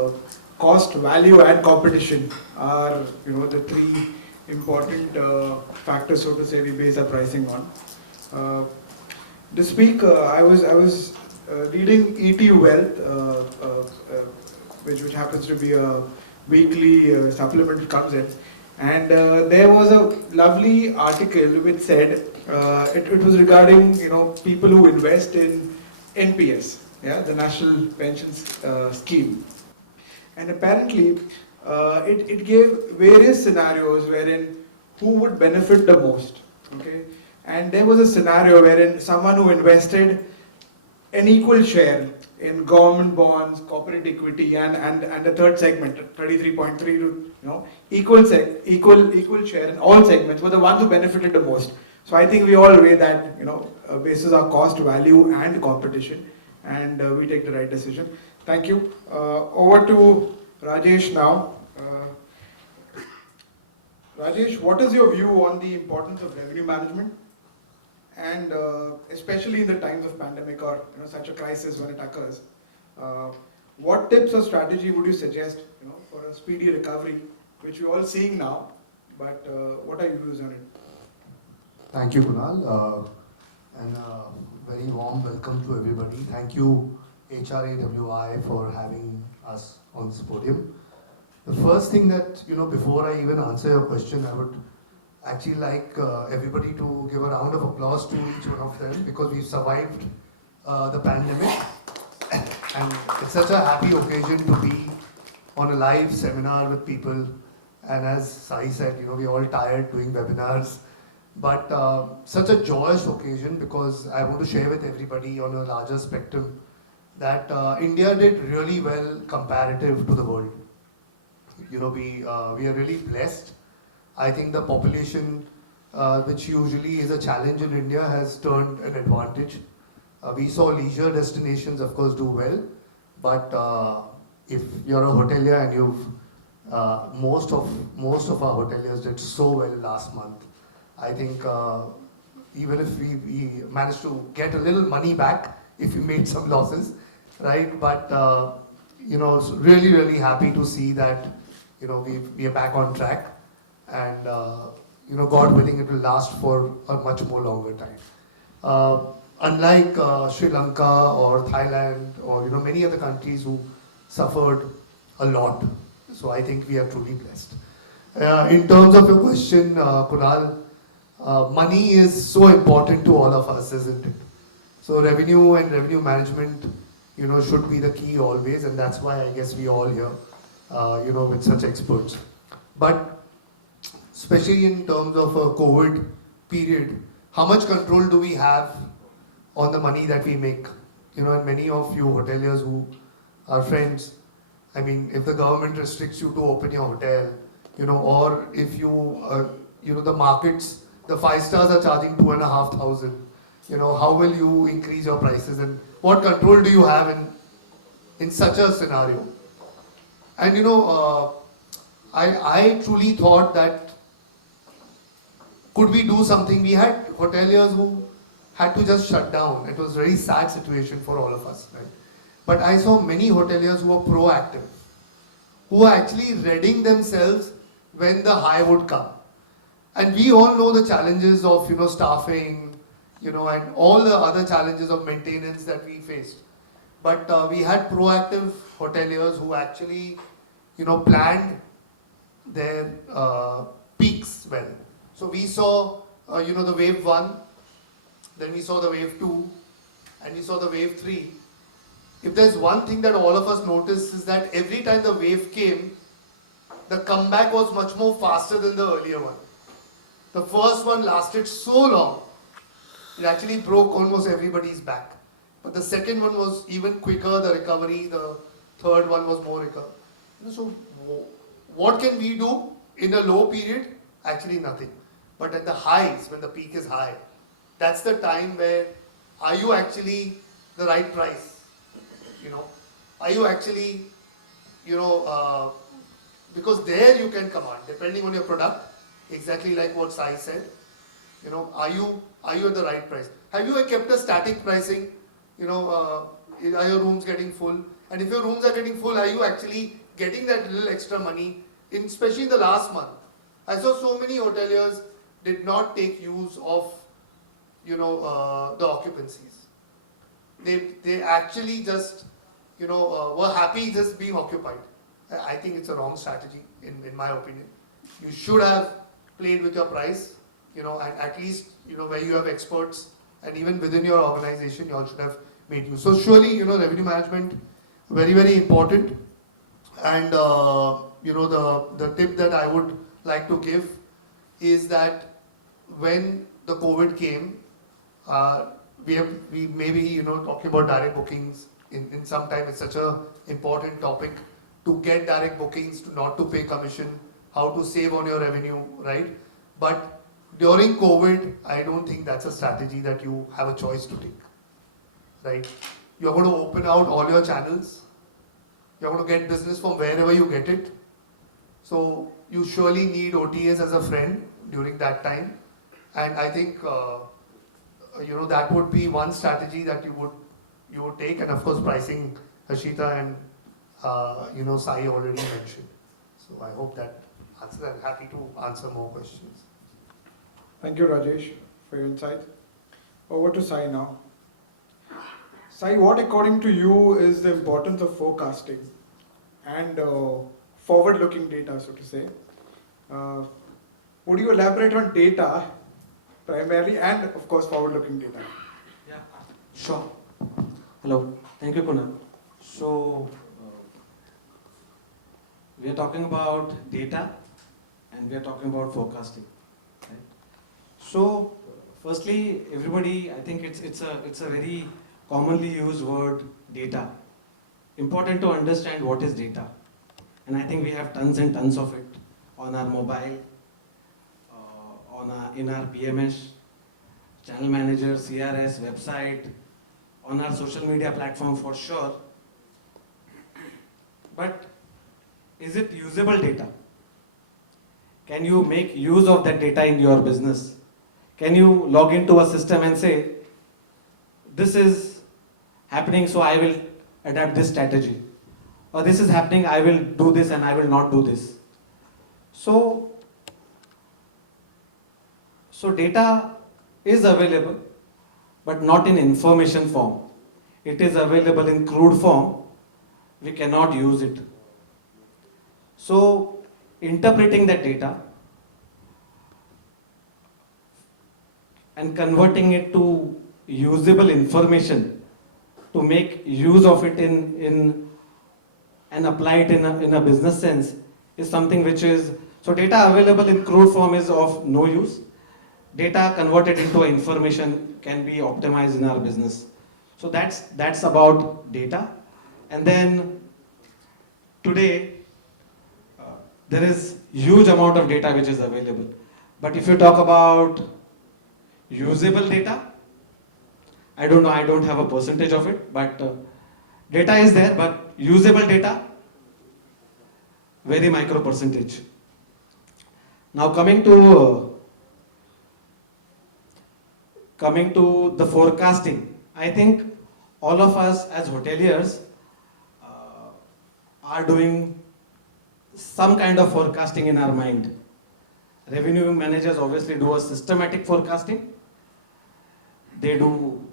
cost, value, and competition are, the three important factors, so to say, we base our pricing on. This week, I was reading ET Wealth, which happens to be a weekly supplement that comes in, and there was a lovely article which said it was regarding people who invest in NPS, the National Pensions Scheme, and apparently it gave various scenarios wherein who would benefit the most. Okay, and there was a scenario wherein someone who invested an equal share in government bonds, corporate equity, and the third segment, 33.3, equal share in all segments, were the ones who benefited the most. So I think we all weigh that, basis our cost, value, and competition, and we take the right decision. Thank you. Over to Rajesh now. Rajesh, what is your view on the importance of revenue management? And especially in the times of pandemic or such a crisis when it occurs, what tips or strategy would you suggest for a speedy recovery, which we're all seeing now, but what are your views on it? Thank you, Kunal, and very warm welcome to everybody. Thank you, HRAWI, for having us on this podium. The first thing that, before I even answer your question, I would actually like everybody to give a round of applause to each one of them, because we've survived the pandemic, and it's such a happy occasion to be on a live seminar with people. And as Sai said, we're all tired doing webinars, but such a joyous occasion, because I want to share with everybody on a larger spectrum that India did really well comparative to the world. We are really blessed. I think the population, which usually is a challenge in India, has turned an advantage. We saw leisure destinations, of course, do well, but if you're a hotelier and you've most of our hoteliers did so well last month. I think even if we managed to get a little money back if we made some losses, right? But really happy to see that we are back on track. And God willing, it will last for a much more longer time. Unlike Sri Lanka or Thailand or many other countries who suffered a lot, so I think we are truly blessed. In terms of your question, Kunal, money is so important to all of us, isn't it? So revenue and revenue management, should be the key always, and that's why I guess we all here, with such experts. But especially in terms of a COVID period, how much control do we have on the money that we make? And many of you hoteliers who are friends, I mean, if the government restricts you to open your hotel, or if the markets, the 5 stars are charging 2,500, how will you increase your prices, and what control do you have in such a scenario? And I truly thought that could we do something? We had hoteliers who had to just shut down. It was a very sad situation for all of us, right? But I saw many hoteliers who were proactive, who were actually readying themselves when the high would come. And we all know the challenges of staffing, and all the other challenges of maintenance that we faced. But we had proactive hoteliers who actually, planned their peaks well. So we saw, the wave 1, then we saw the wave 2, and we saw the wave 3. If there's one thing that all of us noticed is that every time the wave came, the comeback was much more faster than the earlier one. The first one lasted so long, it actually broke almost everybody's back. But the second one was even quicker, the recovery, the third one was more recovery. So what can we do in a low period? Actually nothing. But at the highs, when the peak is high, that's the time where are you actually the right price? Are you actually, because there you can command, depending on your product, exactly like what Sai said, are you at the right price? Have you kept a static pricing? Are your rooms getting full? And if your rooms are getting full, are you actually getting that little extra money, especially in the last month? I saw so many hoteliers did not take use of, the occupancies. They actually just, were happy just being occupied. I think it's a wrong strategy, in my opinion. You should have played with your price, and at least, where you have experts, and even within your organization, you all should have made use. So surely, revenue management, very, very important. And, the tip that I would like to give is that when the COVID came, we maybe, talking about direct bookings in some time, it's such a important topic to get direct bookings, not to pay commission, how to save on your revenue, right? But during COVID, I don't think that's a strategy that you have a choice to take, right? You're going to open out all your channels. You're going to get business from wherever you get it. So you surely need OTAs as a friend during that time. And I think, that would be one strategy that you would take. And of course, pricing, Hashita and, Sai already mentioned. So I hope that answers. I'm happy to answer more questions. Thank you, Rajesh, for your insight. Over to Sai now. Sai, what according to you is the importance of forecasting and forward-looking data, so to say? Would you elaborate on data primarily and, of course, forward-looking data? Yeah, sure. Hello, thank you, Kunal. So, we are talking about data and we are talking about forecasting. Right? So, firstly, everybody, I think it's a very commonly used word, data. Important to understand what is data. And I think we have tons and tons of it on our mobile, in our PMS, channel manager, CRS, website, on our social media platform for sure. But is it usable data? Can you make use of that data in your business? Can you log into a system and say, this is happening, so I will adapt this strategy. Or this is happening, I will do this and I will not do this. So data is available, but not in information form. It is available in crude form. We cannot use it. So interpreting that data and converting it to usable information to make use of it in and apply it in a business sense is something which is, so data available in crude form is of no use. Data converted into information can be optimized in our business. So that's about data. And then today there is huge amount of data which is available. But if you talk about usable data, I don't know, I don't have a percentage of it, but data is there, but usable data, very micro percentage. Now coming to the forecasting, I think all of us as hoteliers are doing some kind of forecasting in our mind. Revenue managers obviously do a systematic forecasting. They do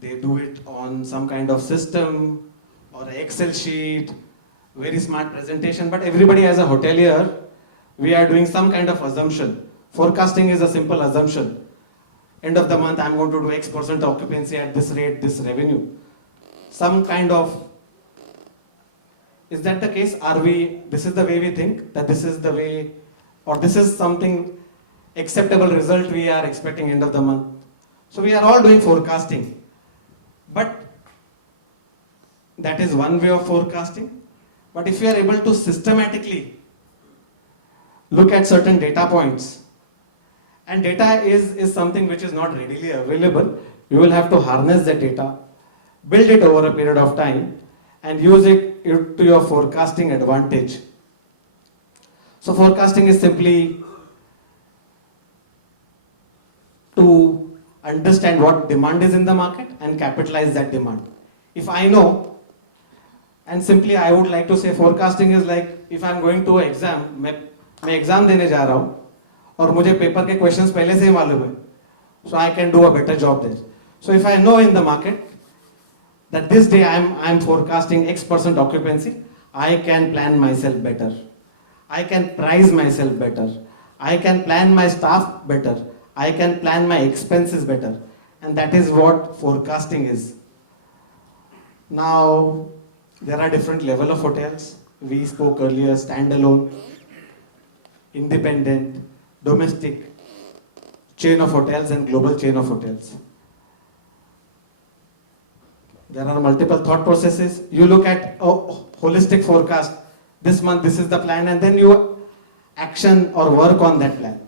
it on some kind of system or an Excel sheet, very smart presentation, but everybody as a hotelier, we are doing some kind of assumption. Forecasting is a simple assumption. End of the month, I'm going to do X% occupancy at this rate, this revenue. Some kind of, is that the case? This is the way we think, that this is the way, or this is something acceptable result we are expecting end of the month. So we are all doing forecasting. But that is one way of forecasting. But if you are able to systematically look at certain data points, and data is something which is not readily available, you will have to harness that data, build it over a period of time, and use it to your forecasting advantage. So forecasting is simply to understand what demand is in the market and capitalize that demand. If I know, and simply I would like to say forecasting is like if I am going to an exam, मैं exam देने जा रहा हूँ और मुझे paper के questions पहले से ही मालूम है, so I can do a better job there. So if I know in the market that this day I am forecasting X% occupancy, I can plan myself better. I can price myself better. I can plan my staff better. I can plan my expenses better. And that is what forecasting is. Now, there are different level of hotels. We spoke earlier, standalone, independent, domestic, chain of hotels and global chain of hotels. There are multiple thought processes. You look at a holistic forecast. This month, this is the plan, and then you action or work on that plan.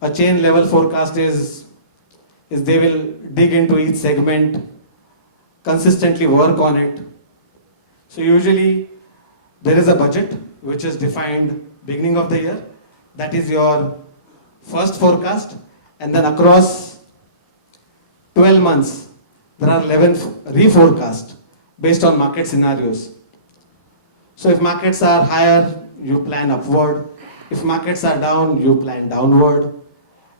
A chain level forecast is they will dig into each segment, consistently work on it. So usually there is a budget which is defined beginning of the year. That is your first forecast, and then across 12 months, there are 11 reforecast based on market scenarios. So if markets are higher, you plan upward. If markets are down, you plan downward.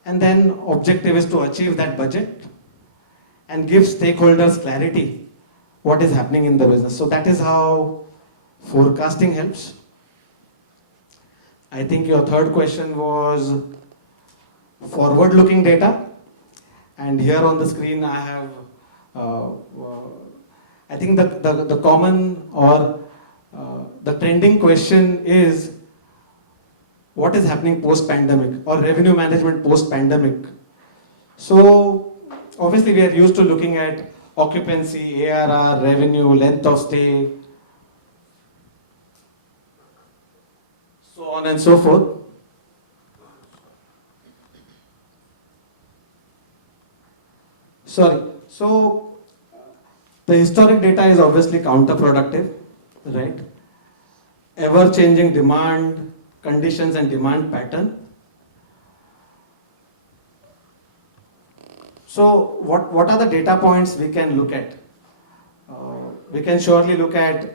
And then objective is to achieve that budget and give stakeholders clarity what is happening in the business. So that is how forecasting helps. I think your third question was forward-looking data. And here on the screen I have, I think the common or the trending question is what is happening post-pandemic or revenue management post-pandemic. So obviously we are used to looking at occupancy, ARR, revenue, length of stay, so on and so forth. Sorry, so the historic data is obviously counterproductive, right? Ever-changing demand, conditions and demand pattern. So what are the data points we can look at? We can surely look at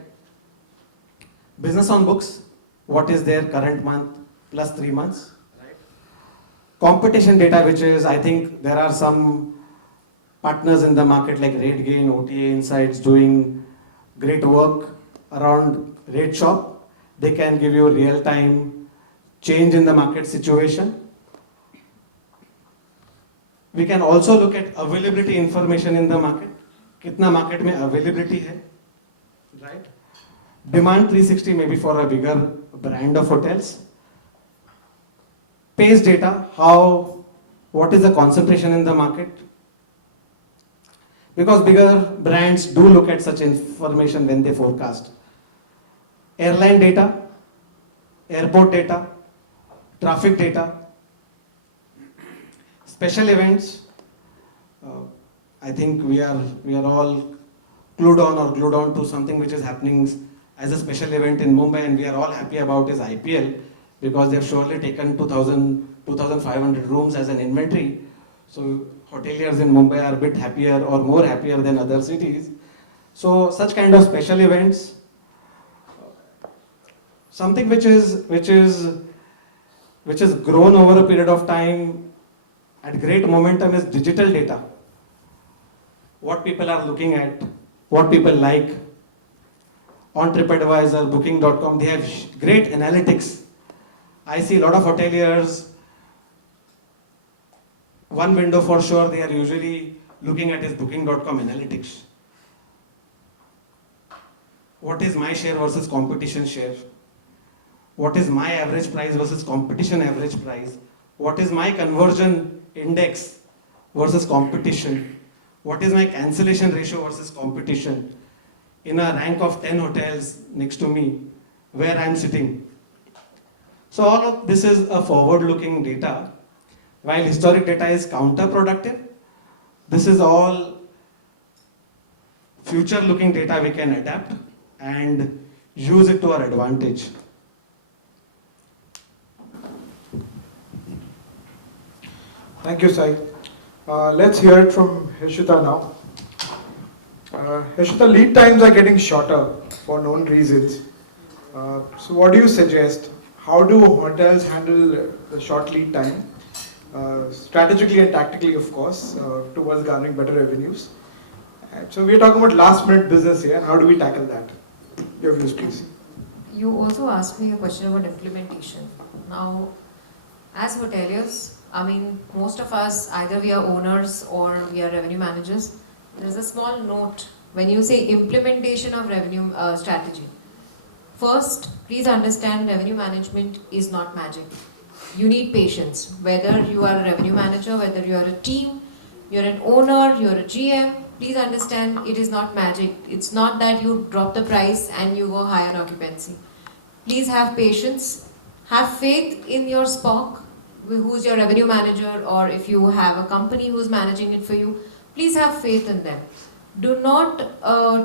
business on books, what is their current month plus 3 months, right? Competition data, which is, I think there are some partners in the market like RateGain, OTA Insights doing great work around Rate Shop. They can give you real-time change in the market situation. We can also look at availability information in the market. Kitna market mein availability hai, right? Demand 360 maybe for a bigger brand of hotels. Pace data, what is the concentration in the market? Because bigger brands do look at such information when they forecast. airline data, airport data, traffic data, special events. I think we are all glued on to something which is happening as a special event in Mumbai, and we are all happy about is IPL, because they've surely taken 2,500 rooms as an inventory. So hoteliers in Mumbai are a bit happier or more happier than other cities. So such kind of special events, something which is grown over a period of time at great momentum is digital data. What people are looking at, what people like. On TripAdvisor, Booking.com, they have great analytics. I see a lot of hoteliers, one window for sure they are usually looking at is Booking.com analytics. What is my share versus competition share? What is my average price versus competition average price? What is my conversion index versus competition? What is my cancellation ratio versus competition? In a rank of 10 hotels next to me, where I am sitting. So all of this is a forward-looking data, while historic data is counterproductive. This is all future-looking data we can adapt and use it to our advantage. Thank you, Sai. Let's hear it from Hishita now. Hishita, lead times are getting shorter for known reasons. So what do you suggest? How do hotels handle the short lead time? Strategically and tactically, of course, towards garnering better revenues. So we're talking about last minute business here. How do we tackle that? Your views, please. You also asked me a question about implementation. Now, as hoteliers, I mean, most of us, either we are owners or we are revenue managers. There's a small note when you say implementation of revenue strategy. First, please understand revenue management is not magic. You need patience. Whether you are a revenue manager, whether you are a team, you're an owner, you're a GM, please understand it is not magic. It's not that you drop the price and you go higher occupancy. Please have patience. Have faith in your SPOC, who's your revenue manager, or if you have a company who's managing it for you, please have faith in them. Do not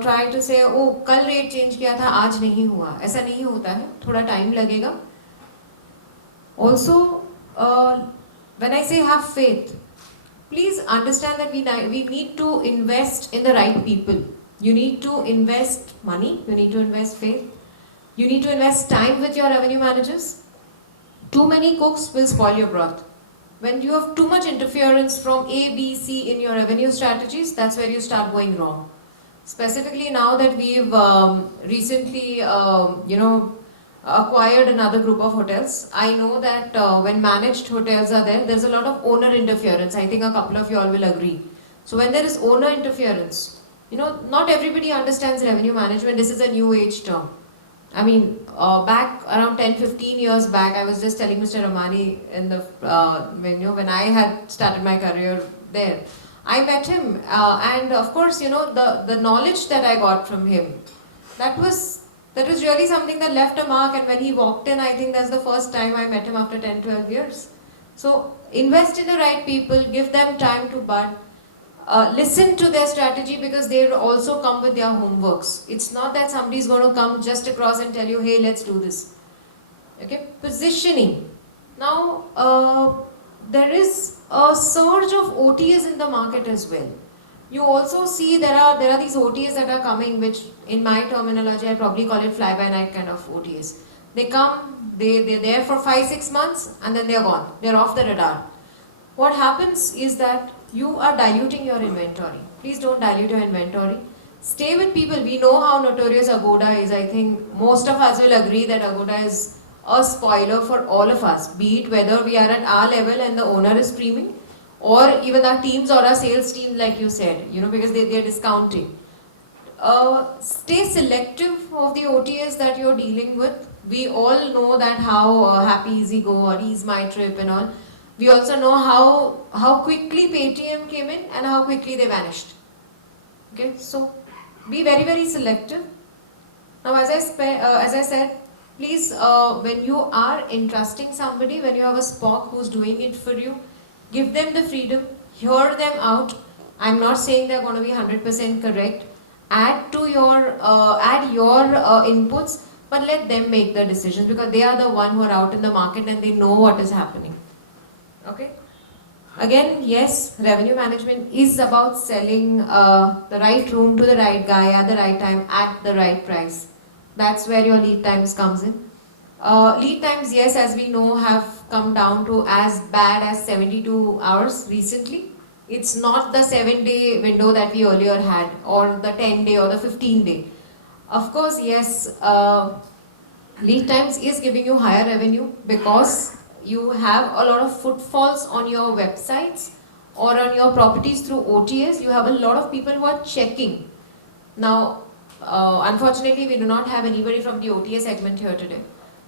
try to say, oh, कल rate change किया था, आज नहीं हुआ. ऐसा नहीं होता है. थोड़ा time लगेगा. Also, when I say have faith, please understand that we need to invest in the right people. You need to invest money. You need to invest faith. You need to invest time with your revenue managers. Too many cooks will spoil your broth. When you have too much interference from A, B, C in your revenue strategies, that's where you start going wrong. Specifically now that we've recently, acquired another group of hotels, I know that when managed hotels are there, there's a lot of owner interference. I think a couple of you all will agree. So when there is owner interference, not everybody understands revenue management. This is a new age term. I mean, back around 10-15 years back, I was just telling Mr. Ramani in the when I had started my career there, I met him, and of course, the knowledge that I got from him, that was really something that left a mark. And when he walked in, I think that's the first time I met him after 10-12 years. So invest in the right people, give them time to bud. Listen to their strategy, because they will also come with their homeworks. It's not that somebody is going to come just across and tell you, hey, let's do this. Okay, positioning. Now, there is a surge of OTAs in the market as well. You also see there are these OTAs that are coming, which in my terminology, I probably call it fly-by-night kind of OTAs. They come, they're there for 5-6 months, and then they're gone. They're off the radar. What happens is that you are diluting your inventory. Please don't dilute your inventory. Stay with people. We know how notorious Agoda is. I think most of us will agree that Agoda is a spoiler for all of us, be it whether we are at our level and the owner is streaming, or even our teams or our sales team, like you said, because they're discounting. Stay selective of the OTAs that you're dealing with. We all know that how Happy Easy Go or Ease My Trip and all. We also know how quickly Paytm came in and how quickly they vanished. Okay, so be very, very selective. Now, as I said, please, when you are entrusting somebody, when you have a Spock who's doing it for you, give them the freedom, hear them out. I'm not saying they're going to be 100% correct. Add your inputs, but let them make the decisions because they are the one who are out in the market and they know what is happening. Okay. Again, yes, revenue management is about selling the right room to the right guy at the right time at the right price. That's where your lead times comes in. Lead times, yes, as we know, have come down to as bad as 72 hours recently. It's not the 7-day window that we earlier had, or the 10-day or the 15-day. Of course, yes, lead times is giving you higher revenue because you have a lot of footfalls on your websites or on your properties through OTAs. You have a lot of people who are checking. Now, unfortunately, we do not have anybody from the OTA segment here today.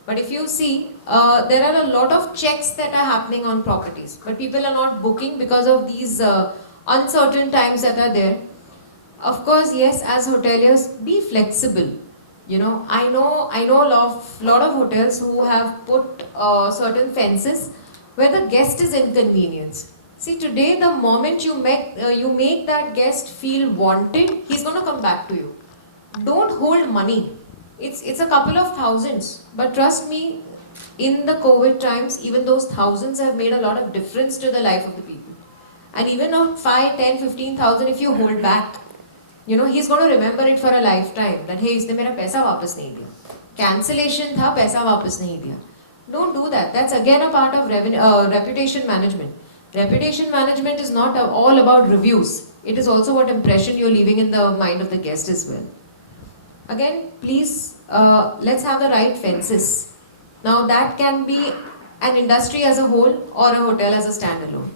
But if you see, there are a lot of checks that are happening on properties. But people are not booking because of these uncertain times that are there. Of course, yes, as hoteliers, be flexible. You know, I know a lot of hotels who have put certain fences where the guest is inconvenienced. See, today the moment you make that guest feel wanted, he's going to come back to you. Don't hold money. It's a couple of thousands, but trust me, in the COVID times, even those thousands have made a lot of difference to the life of the people. And even of 5, 10, 15,000, if you hold back, you know, he's going to remember it for a lifetime. That, hey, इसने मेरा पैसा वापस नहीं दिया. Cancellation था, पैसा वापस नहीं दिया. Don't do that. That's again a part of reputation management. Reputation management is not all about reviews. It is also what impression you're leaving in the mind of the guest as well. Again, please, let's have the right fences. Now that can be an industry as a whole or a hotel as a standalone.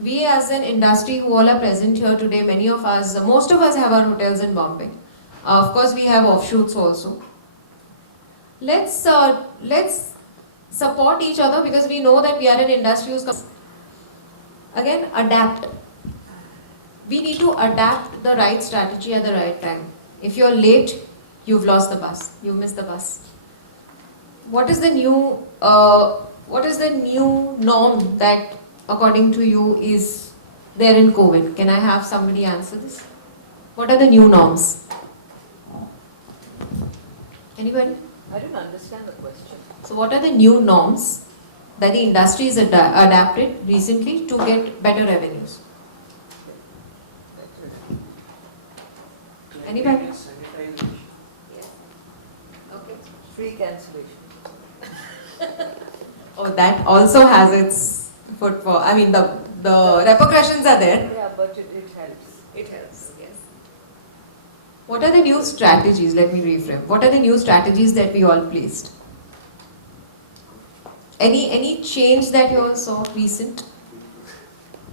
We as an industry who all are present here today, many of us, most of us have our hotels in Bombay. Of course, we have offshoots also. Let's support each other because we know that we are an industry who's... Again, adapt. We need to adapt the right strategy at the right time. If you're late, you've lost the bus. You missed the bus. What is the new norm that, according to you, is there in COVID? Can I have somebody answer this? What are the new norms? Anybody? I didn't understand the question. So what are the new norms that the industry has adapted recently to get better revenues? Anybody? Yes. Okay. Free cancellation. Oh, that also has its footfall. I mean, the repercussions are there. Yeah, but it helps. It helps, yes. What are the new strategies? Let me reframe. What are the new strategies that we all placed? Any change that you all saw recent?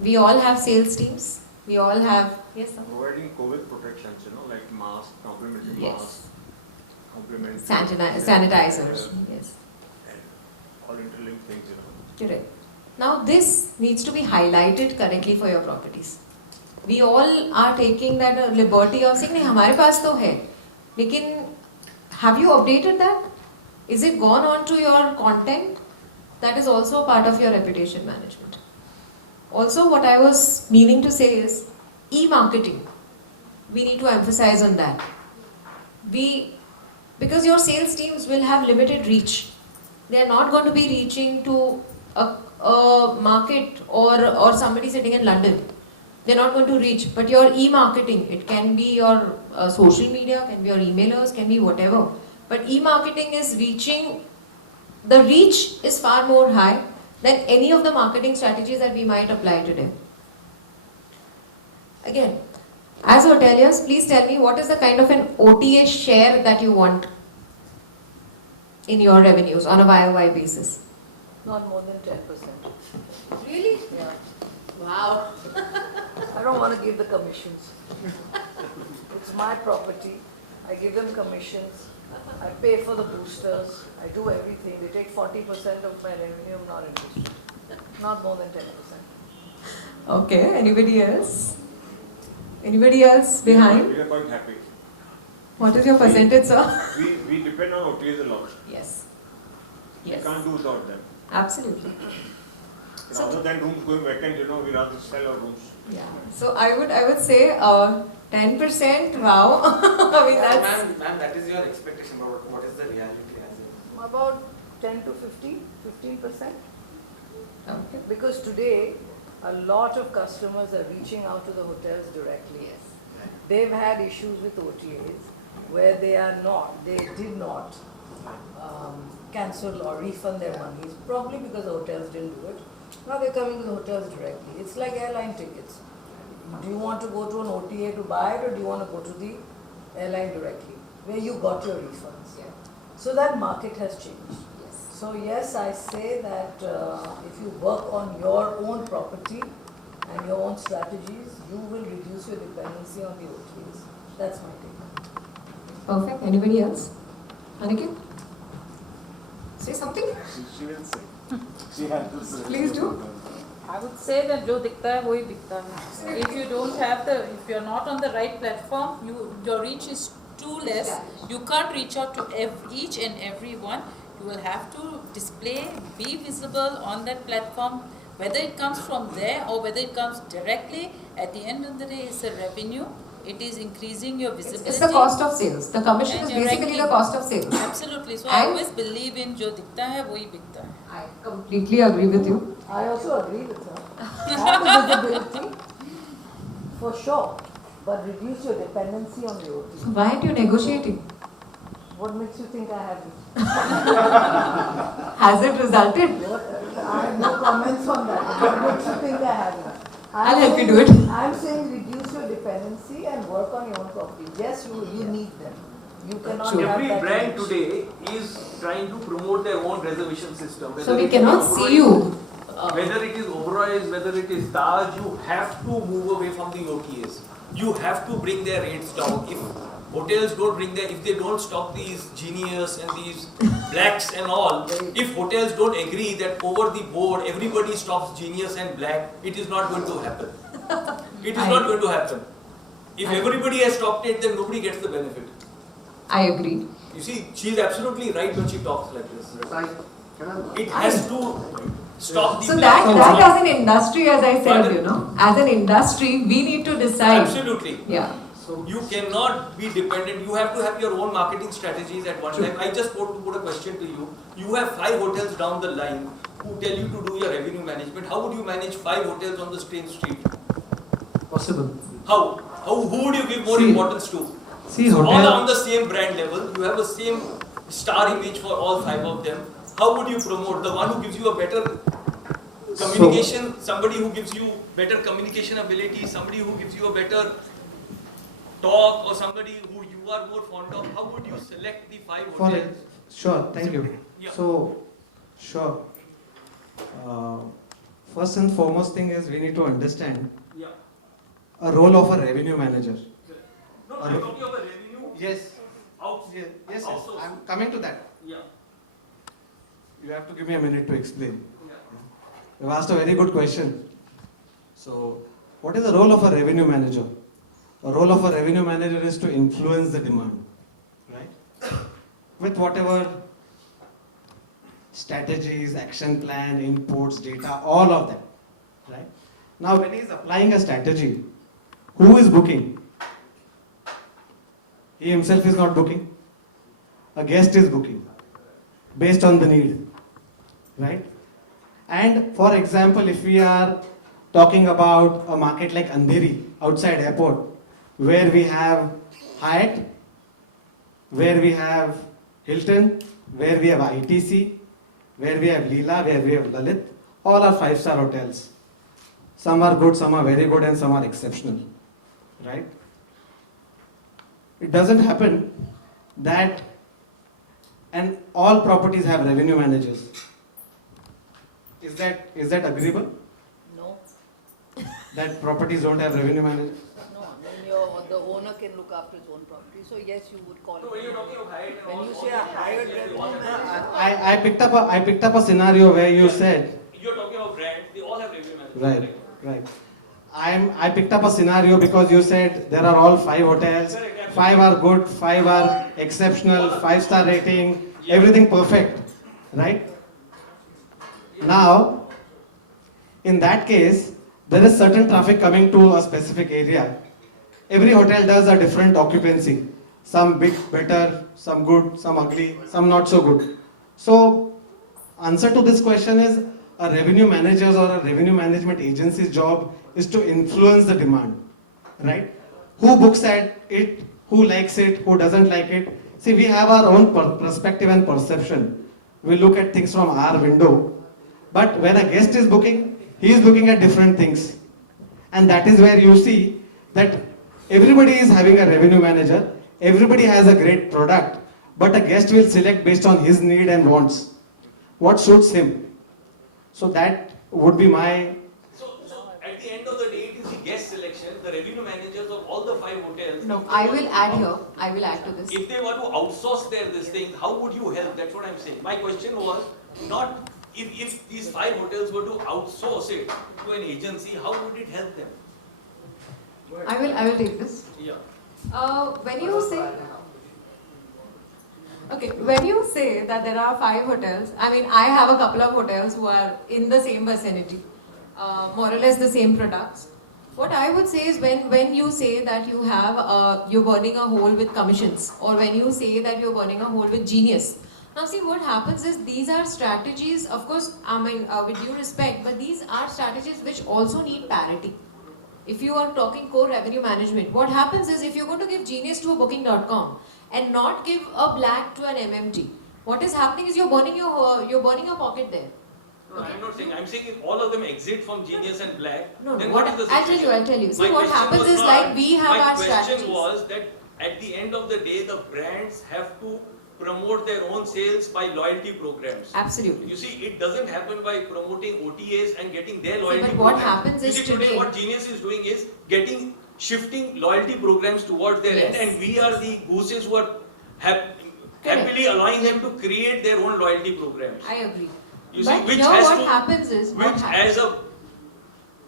We all have sales teams. We all have, yes, sir? Providing COVID protections, you know, like masks, complimentary Yes. masks, complimentary Sanitizers, yes. and all interlinked things, you know. Correct. Now this needs to be highlighted correctly for your properties. We all are taking that liberty of saying, "नहीं, हमारे पास तो है." लेकिन have you updated that? Is it gone on to your content? That is also part of your reputation management. Also, what I was meaning to say is e-marketing. We need to emphasize on that. Because your sales teams will have limited reach. They are not going to be reaching to a market or somebody sitting in London. They're not going to reach. But your e-marketing, it can be your social media, can be your emailers, can be whatever. But e-marketing is reaching, the reach is far more high than any of the marketing strategies that we might apply today. Again, as hoteliers, please tell me what is the kind of an OTA share that you want in your revenues on a YOY basis? Not more than 10%. Really? Yeah. Wow. I don't want to give the commissions. It's my property. I give them commissions. I pay for the boosters. I do everything. They take 40% of my revenue. I'm not interested. Not more than 10%. Okay, anybody else? Anybody else behind? We are quite happy. What is your percentage, sir? We depend on OTAs a lot. Yes. We Yes. can't do without them. Absolutely. So- Rather than rooms going vacant, we rather sell our rooms. Yeah. So I would say 10%. Wow. I mean that's. Ma'am, that is your expectation, but what is the reality as in? About 10 to 15%. Okay. Because today, a lot of customers are reaching out to the hotels directly. Yes. They've had issues with OTAs where they did not cancel or refund their monies, probably because the hotels didn't do it. Now they're coming to the hotels directly. It's like airline tickets. Do you want to go to an OTA to buy it, or do you want to go to the airline directly, where you got your refunds? Yeah. So that market has changed. Yes. So yes, I say that if you work on your own property and your own strategies, you will reduce your dependency on the OTAs. That's my take. Perfect. Anybody else? Aniket? Say something. She will say. She has to say. Please do. I would say that जो दिखता है वही बिकता है. If you don't have if you're not on the right platform, your reach is too less. You can't reach out to each and every one. You will have to display, be visible on that platform, whether it comes from there or whether it comes directly. At the end of the day, it's a revenue. It is increasing your visibility. It's the cost of sales. The commission And is your basically the ranking. cost of sales. Absolutely. So I And- always believe in जो दिखता है वही बिकता है. I completely agree with you. I also agree with her. Have the visibility, for sure, but reduce your dependency on the OTA. So why aren't you negotiating? What makes you think I have it? Has it resulted? I have no comments on that. What makes you think I have it? I'll help you do it. I'm saying reduce your dependency and work on your own property. Yes, you need them. You cannot have Every that brand connection. today is trying to promote their own reservation system. So we it is cannot Oberoi, see you. Whether it is Oberoi's, whether it is Taj, you have to move away from the OTAs. You have to bring their rates down. If hotels don't bring their, if they don't stop these genius and these blacks and all, if hotels don't agree that over the board everybody stops genius and black, it is not going to happen. It is not going to happen. If everybody has stopped it, then nobody gets the benefit. I agree. You see, she is absolutely right when she talks like this. It has to stop the So black that as an industry, as I said, Pardon? as an industry, we need to decide. Absolutely. Yeah. You cannot be dependent. You have to have your own marketing strategies at one time. I just want to put a question to you. You have 5 hotels down the line who tell you to do your revenue management. How would you manage 5 hotels on the same street? Possible. How? Who would you give more importance to? See, All hotel. are on the same brand level. You have the same star image for all 5 of them. How would you promote? The one who gives you a better communication, somebody who gives you better communication ability, somebody who gives you a better talk, or somebody who you are more fond of. How would you select the 5 For hotels? it. Sure, thank you. Yeah. So, sure. First and foremost thing is we need to understand Yeah. a role of a revenue manager. No, I'm talking about revenue. Yes. Out. Yes. Outsource. I'm coming to that. Yeah. You have to give me a minute to explain. Yeah. You've asked a very good question. So, what is the role of a revenue manager? The role of a revenue manager is to influence the demand, right? With whatever strategies, action plan, inputs, data, all of that, right? Now, when he is applying a strategy, who is booking? He himself is not booking. A guest is booking based on the need, right? And for example, if we are talking about a market like Andheri, outside airport, where we have Hyatt, where we have Hilton, where we have ITC, where we have Leela, where we have Lalit, all are 5-star hotels. Some are good, some are very good, and some are exceptional, right? It doesn't happen that, and all properties have revenue managers. Is that agreeable? No, That properties don't have revenue managers? no. Then the owner can look after his own property. So yes, you would call So it. when you're talking of Hyatt and When you all say a these hired brands, they revenue all have manager, I picked up a scenario where you said, You're talking about brands, they all have revenue management. right. I picked up a scenario because you said there are all 5 hotels. Correct, 5 are good, 5 are exceptional, 5-star rating, everything perfect, right? Now, in that case, there is certain traffic coming to a specific area. Every hotel does a different occupancy. Some big, better, some good, some ugly, some not so good. So, answer to this question is a revenue manager's or a revenue management agency's job is to influence the demand, right? Who books at it, who likes it, who doesn't like it. See, we have our own perspective and perception. We look at things from our window. But when a guest is booking, he is looking at different things. And that is where you see that everybody is having a revenue manager, everybody has a great product, but a guest will select based on his need and wants. What suits him? So that would be my... So at the end of the day, it is the guest selection, the revenue managers of all the 5 hotels. No, I will add here. I will add to this. If they were to outsource this thing, how would you help? That's what I'm saying. My question was not if these 5 hotels were to outsource it to an agency, how would it help them? I will take this. Yeah. When you say, okay, when you say that there are 5 hotels, I mean, I have a couple of hotels who are in the same vicinity, more or less the same products. What I would say is when you say that you have, you're burning a hole with commissions, or when you say that you're burning a hole with genius. Now see, what happens is these are strategies, of course, I mean, with due respect, but these are strategies which also need parity. If you are talking core revenue management, what happens is if you're going to give genius to a booking.com and not give a black to an MMT, what is happening is you're burning your pocket there. No, I'm not saying. I'm saying if all of them exit from Genius and Black, No, then no, what is the situation? I'll tell you. See, My what question happens was is not- like we have our My strategies. question was that at the end of the day, the brands have to promote their own sales by loyalty programs. Absolutely. You see, it doesn't happen by promoting OTAs and getting their loyalty but what programs. happens You is see, today today- what Genius is doing is shifting loyalty programs towards their end, Yes. and we are the gooses who are happily allowing them to create their own loyalty programs. I agree. You see, But which here has what to, happens is, which as a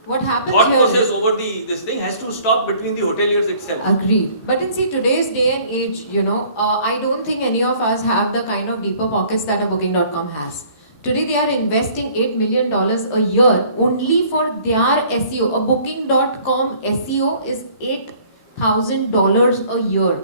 what happens thought here process is, over this thing has to stop between the hoteliers itself. agreed. But in see today's day and age, I don't think any of us have the kind of deeper pockets that a booking.com has. Today they are investing $8 million a year only for their SEO. A booking.com SEO is $8,000 a year.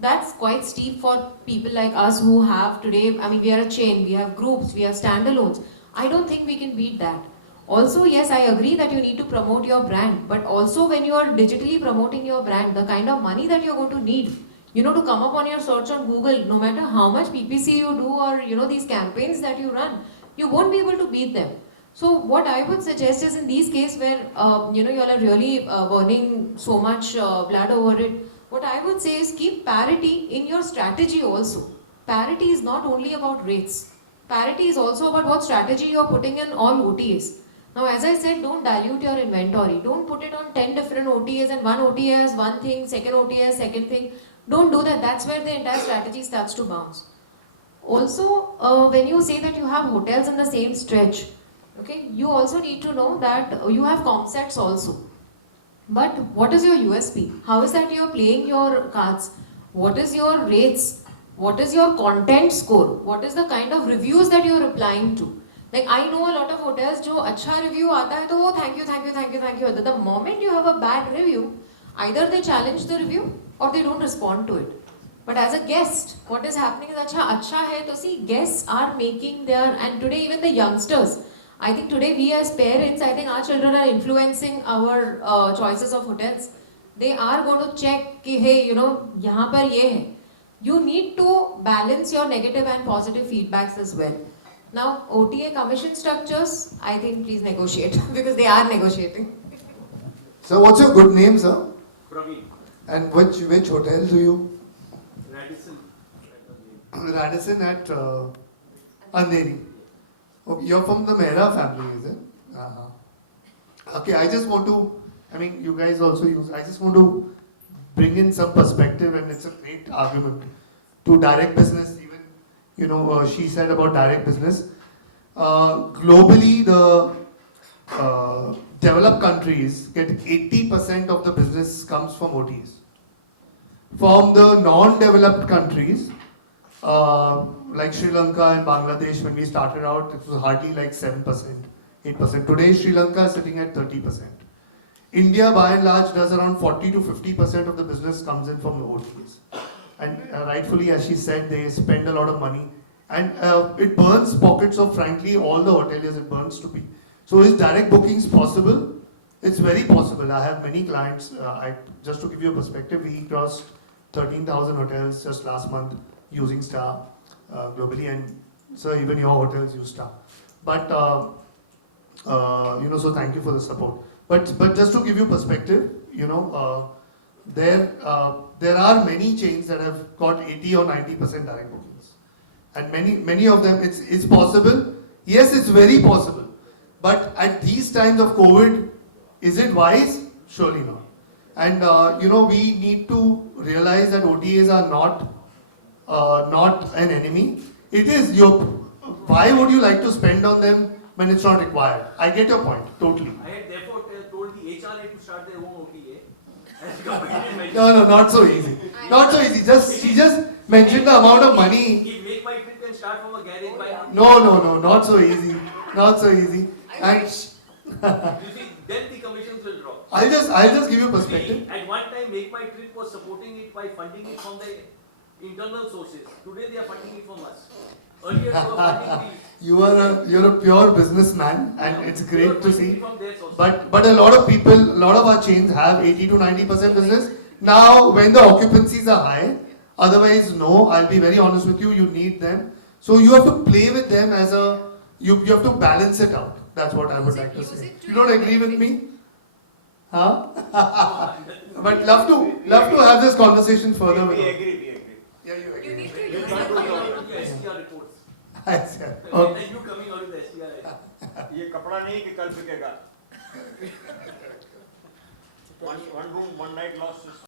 That's quite steep for people like us who have today, I mean, we are a chain, we have groups, we have standalones. I don't think we can beat that. Also, yes, I agree that you need to promote your brand, but also when you are digitally promoting your brand, the kind of money that you're going to need, to come up on your search on Google, no matter how much PPC you do or, these campaigns that you run, you won't be able to beat them. So what I would suggest is in these cases where, you all are really burning so much blood over it, what I would say is keep parity in your strategy also. Parity is not only about rates. Parity is also about what strategy you are putting in all OTAs. Now, as I said, don't dilute your inventory. Don't put it on 10 different OTAs and one OTA has one thing, second OTA has second thing. Don't do that. That's where the entire strategy starts to bounce. Also, when you say that you have hotels in the same stretch, okay, you also need to know that you have comp sets also. But what is your USP? How is that you are playing your cards? What is your rates? What is your content score? What is the kind of reviews that you are replying to? Like I know a lot of hotels, jo acha review aata hai, to oh, thank you. The moment you have a bad review, either they challenge the review or they don't respond to it. But as a guest, what is happening is acha hai, to see guests are making their, and today even the youngsters, I think today we as parents, I think our children are influencing our choices of hotels. They are going to check ki hey, yahan par ye hai. You need to balance your negative and positive feedbacks as well. Now, OTA commission structures, I think please negotiate because they are negotiating. So what's your good name, sir? Praveen. And which hotel do you? Radisson. Radisson at Andheri. Oh, you're from the Mehra family, is it? Okay, I just want to, you guys also use, I just want to bring in some perspective, and it's a great argument to direct business. Even, she said about direct business. Globally, the developed countries get 80% of the business comes from OTs. from the non-developed countries, like Sri Lanka and Bangladesh, when we started out, it was hardly like 7%, 8%. Today, Sri Lanka is sitting at 30%. India, by and large, does around 40 to 50% of the business comes in from the OTAs. And rightfully, as she said, they spend a lot of money. And it burns pockets of, frankly, all the hoteliers, it burns to be. So is direct bookings possible? It's very possible. I have many clients. Just to give you a perspective, we crossed 13,000 hotels just last month using Star globally, and so even your hotels use Star. But so thank you for the support. But just to give you perspective, there are many chains that have got 80 or 90% direct bookings, and many of them it's possible. Yes, it's very possible. But at these times of COVID, is it wise? Surely not. And we need to realize that OTAs are not an enemy. It is why would you like to spend on them when it's not required? I get your point, totally. I had therefore told the HRA to start their own OTA. No, not so easy. Not so easy. She just mentioned the amount of money. If Make My Trip can start from a garage, why not? No, not so easy. Not so easy. And You see, then the commissions will drop. I'll just give you perspective. See, at one time, Make My Trip was supporting it by funding it from the internal sources. Today, they are funding it from us. Earlier, they were funding the. You're a pure businessman, and it's great to see. From their sources. But a lot of people, a lot of our chains have 80 to 90% business. Now, when the occupancies are high, otherwise, no. I'll be very honest with you. You need them, so you have to play with them as a. You have to balance it out. That's what I would like to say. You don't agree with me? Huh? But love to have this conversation further with you. We agree. Yeah, you agree. You need to You use can't the do your STR reports. Yes, yeah. And Okay. then you coming out with the STR. ये कपड़ा नहीं कि कल बिकेगा. One room, one night loss.